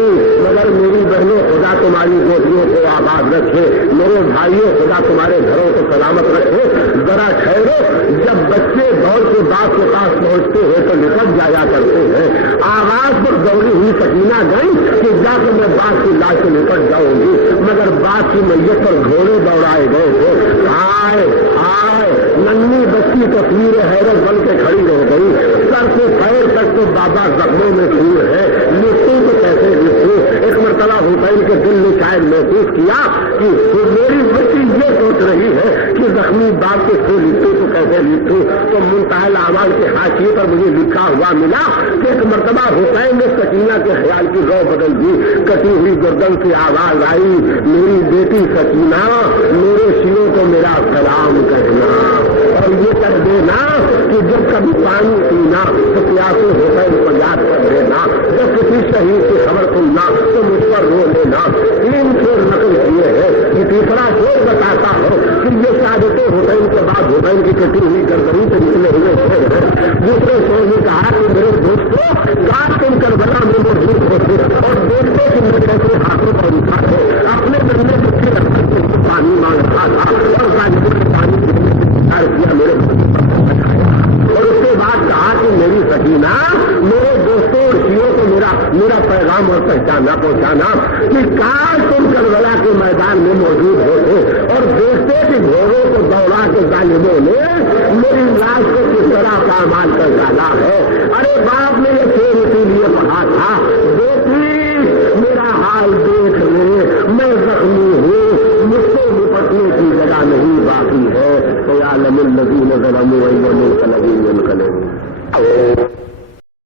مگر میری بہنوں خدا تمہاری بیٹیوں کو آباد رکھے، میرے بھائیوں خدا تمہارے گھروں کو سلامت رکھے، ذرا ٹھہرو۔ جب بچے دوڑ کے باپ کے پاس پہنچتے ہیں تو نکل جایا کرتے ہیں، آواز پر دوڑی ہوئی سکینہ گئی کہ جا کے میں باپ کی لاش سے نپٹ جاؤں گی، مگر باپ کی میت پر گھوڑے دوڑائے گئے تھے، آئے آئے ننھی بچی تصویر حیرت بن کے کھڑی رہ گئی، سر سے پیر تک تو بابا زخموں میں پھول ہے، لپٹوں تو کیسے لپٹوں۔ ایک مرتبہ حسین لکھا ہوا ملا کہ ایک مرتبہ حسین نے سکینہ کے خیال کی رو بدل دی. کٹی ہوئی گردن کی آواز آئی, میری بیٹی سکینہ میرے سیوں کو میرا سلام کہنا اور یہ کر دینا کہ جب کبھی پانی پینا تو پیاسے حسین کو یاد کر دینا, جب کسی شہید کی خبر سننا تو مجھ پر رو لینا. 3 شعر نقل کیے ہیں. یہ تیسرا شعر بتاتا ہو کہ یہ شہادت حسین کے بعد حسین کی کٹی ہوئی گردنی سے نکلے ہوئے شعر ہے. دوسرے شعر نے کہا کہ میرے دوستوں کاش تم کربلا میں موجود ہوتے اور دیکھتے کہ میں کیسے ہاتھوں پر اٹھا ہے اپنے بندے بچے رکھتے تھے پانی مانگ رہا تھا اور پانی کیا میرے اور اس کے بعد کہا کہ میری سکینہ میرے دوستوں اور شیعوں کو میرا پیغام اور پہنچانا کہ کاش تم کربلا کے میدان میں موجود ہوتے اور دیکھتے کہ گھوڑوں کو دوڑا کے ظالموں نے میری لاش کو کس طرح پامال کر ڈالا ہے. ارے باپ نے یہ شعر اسی لیے پڑھا تھا, بیٹی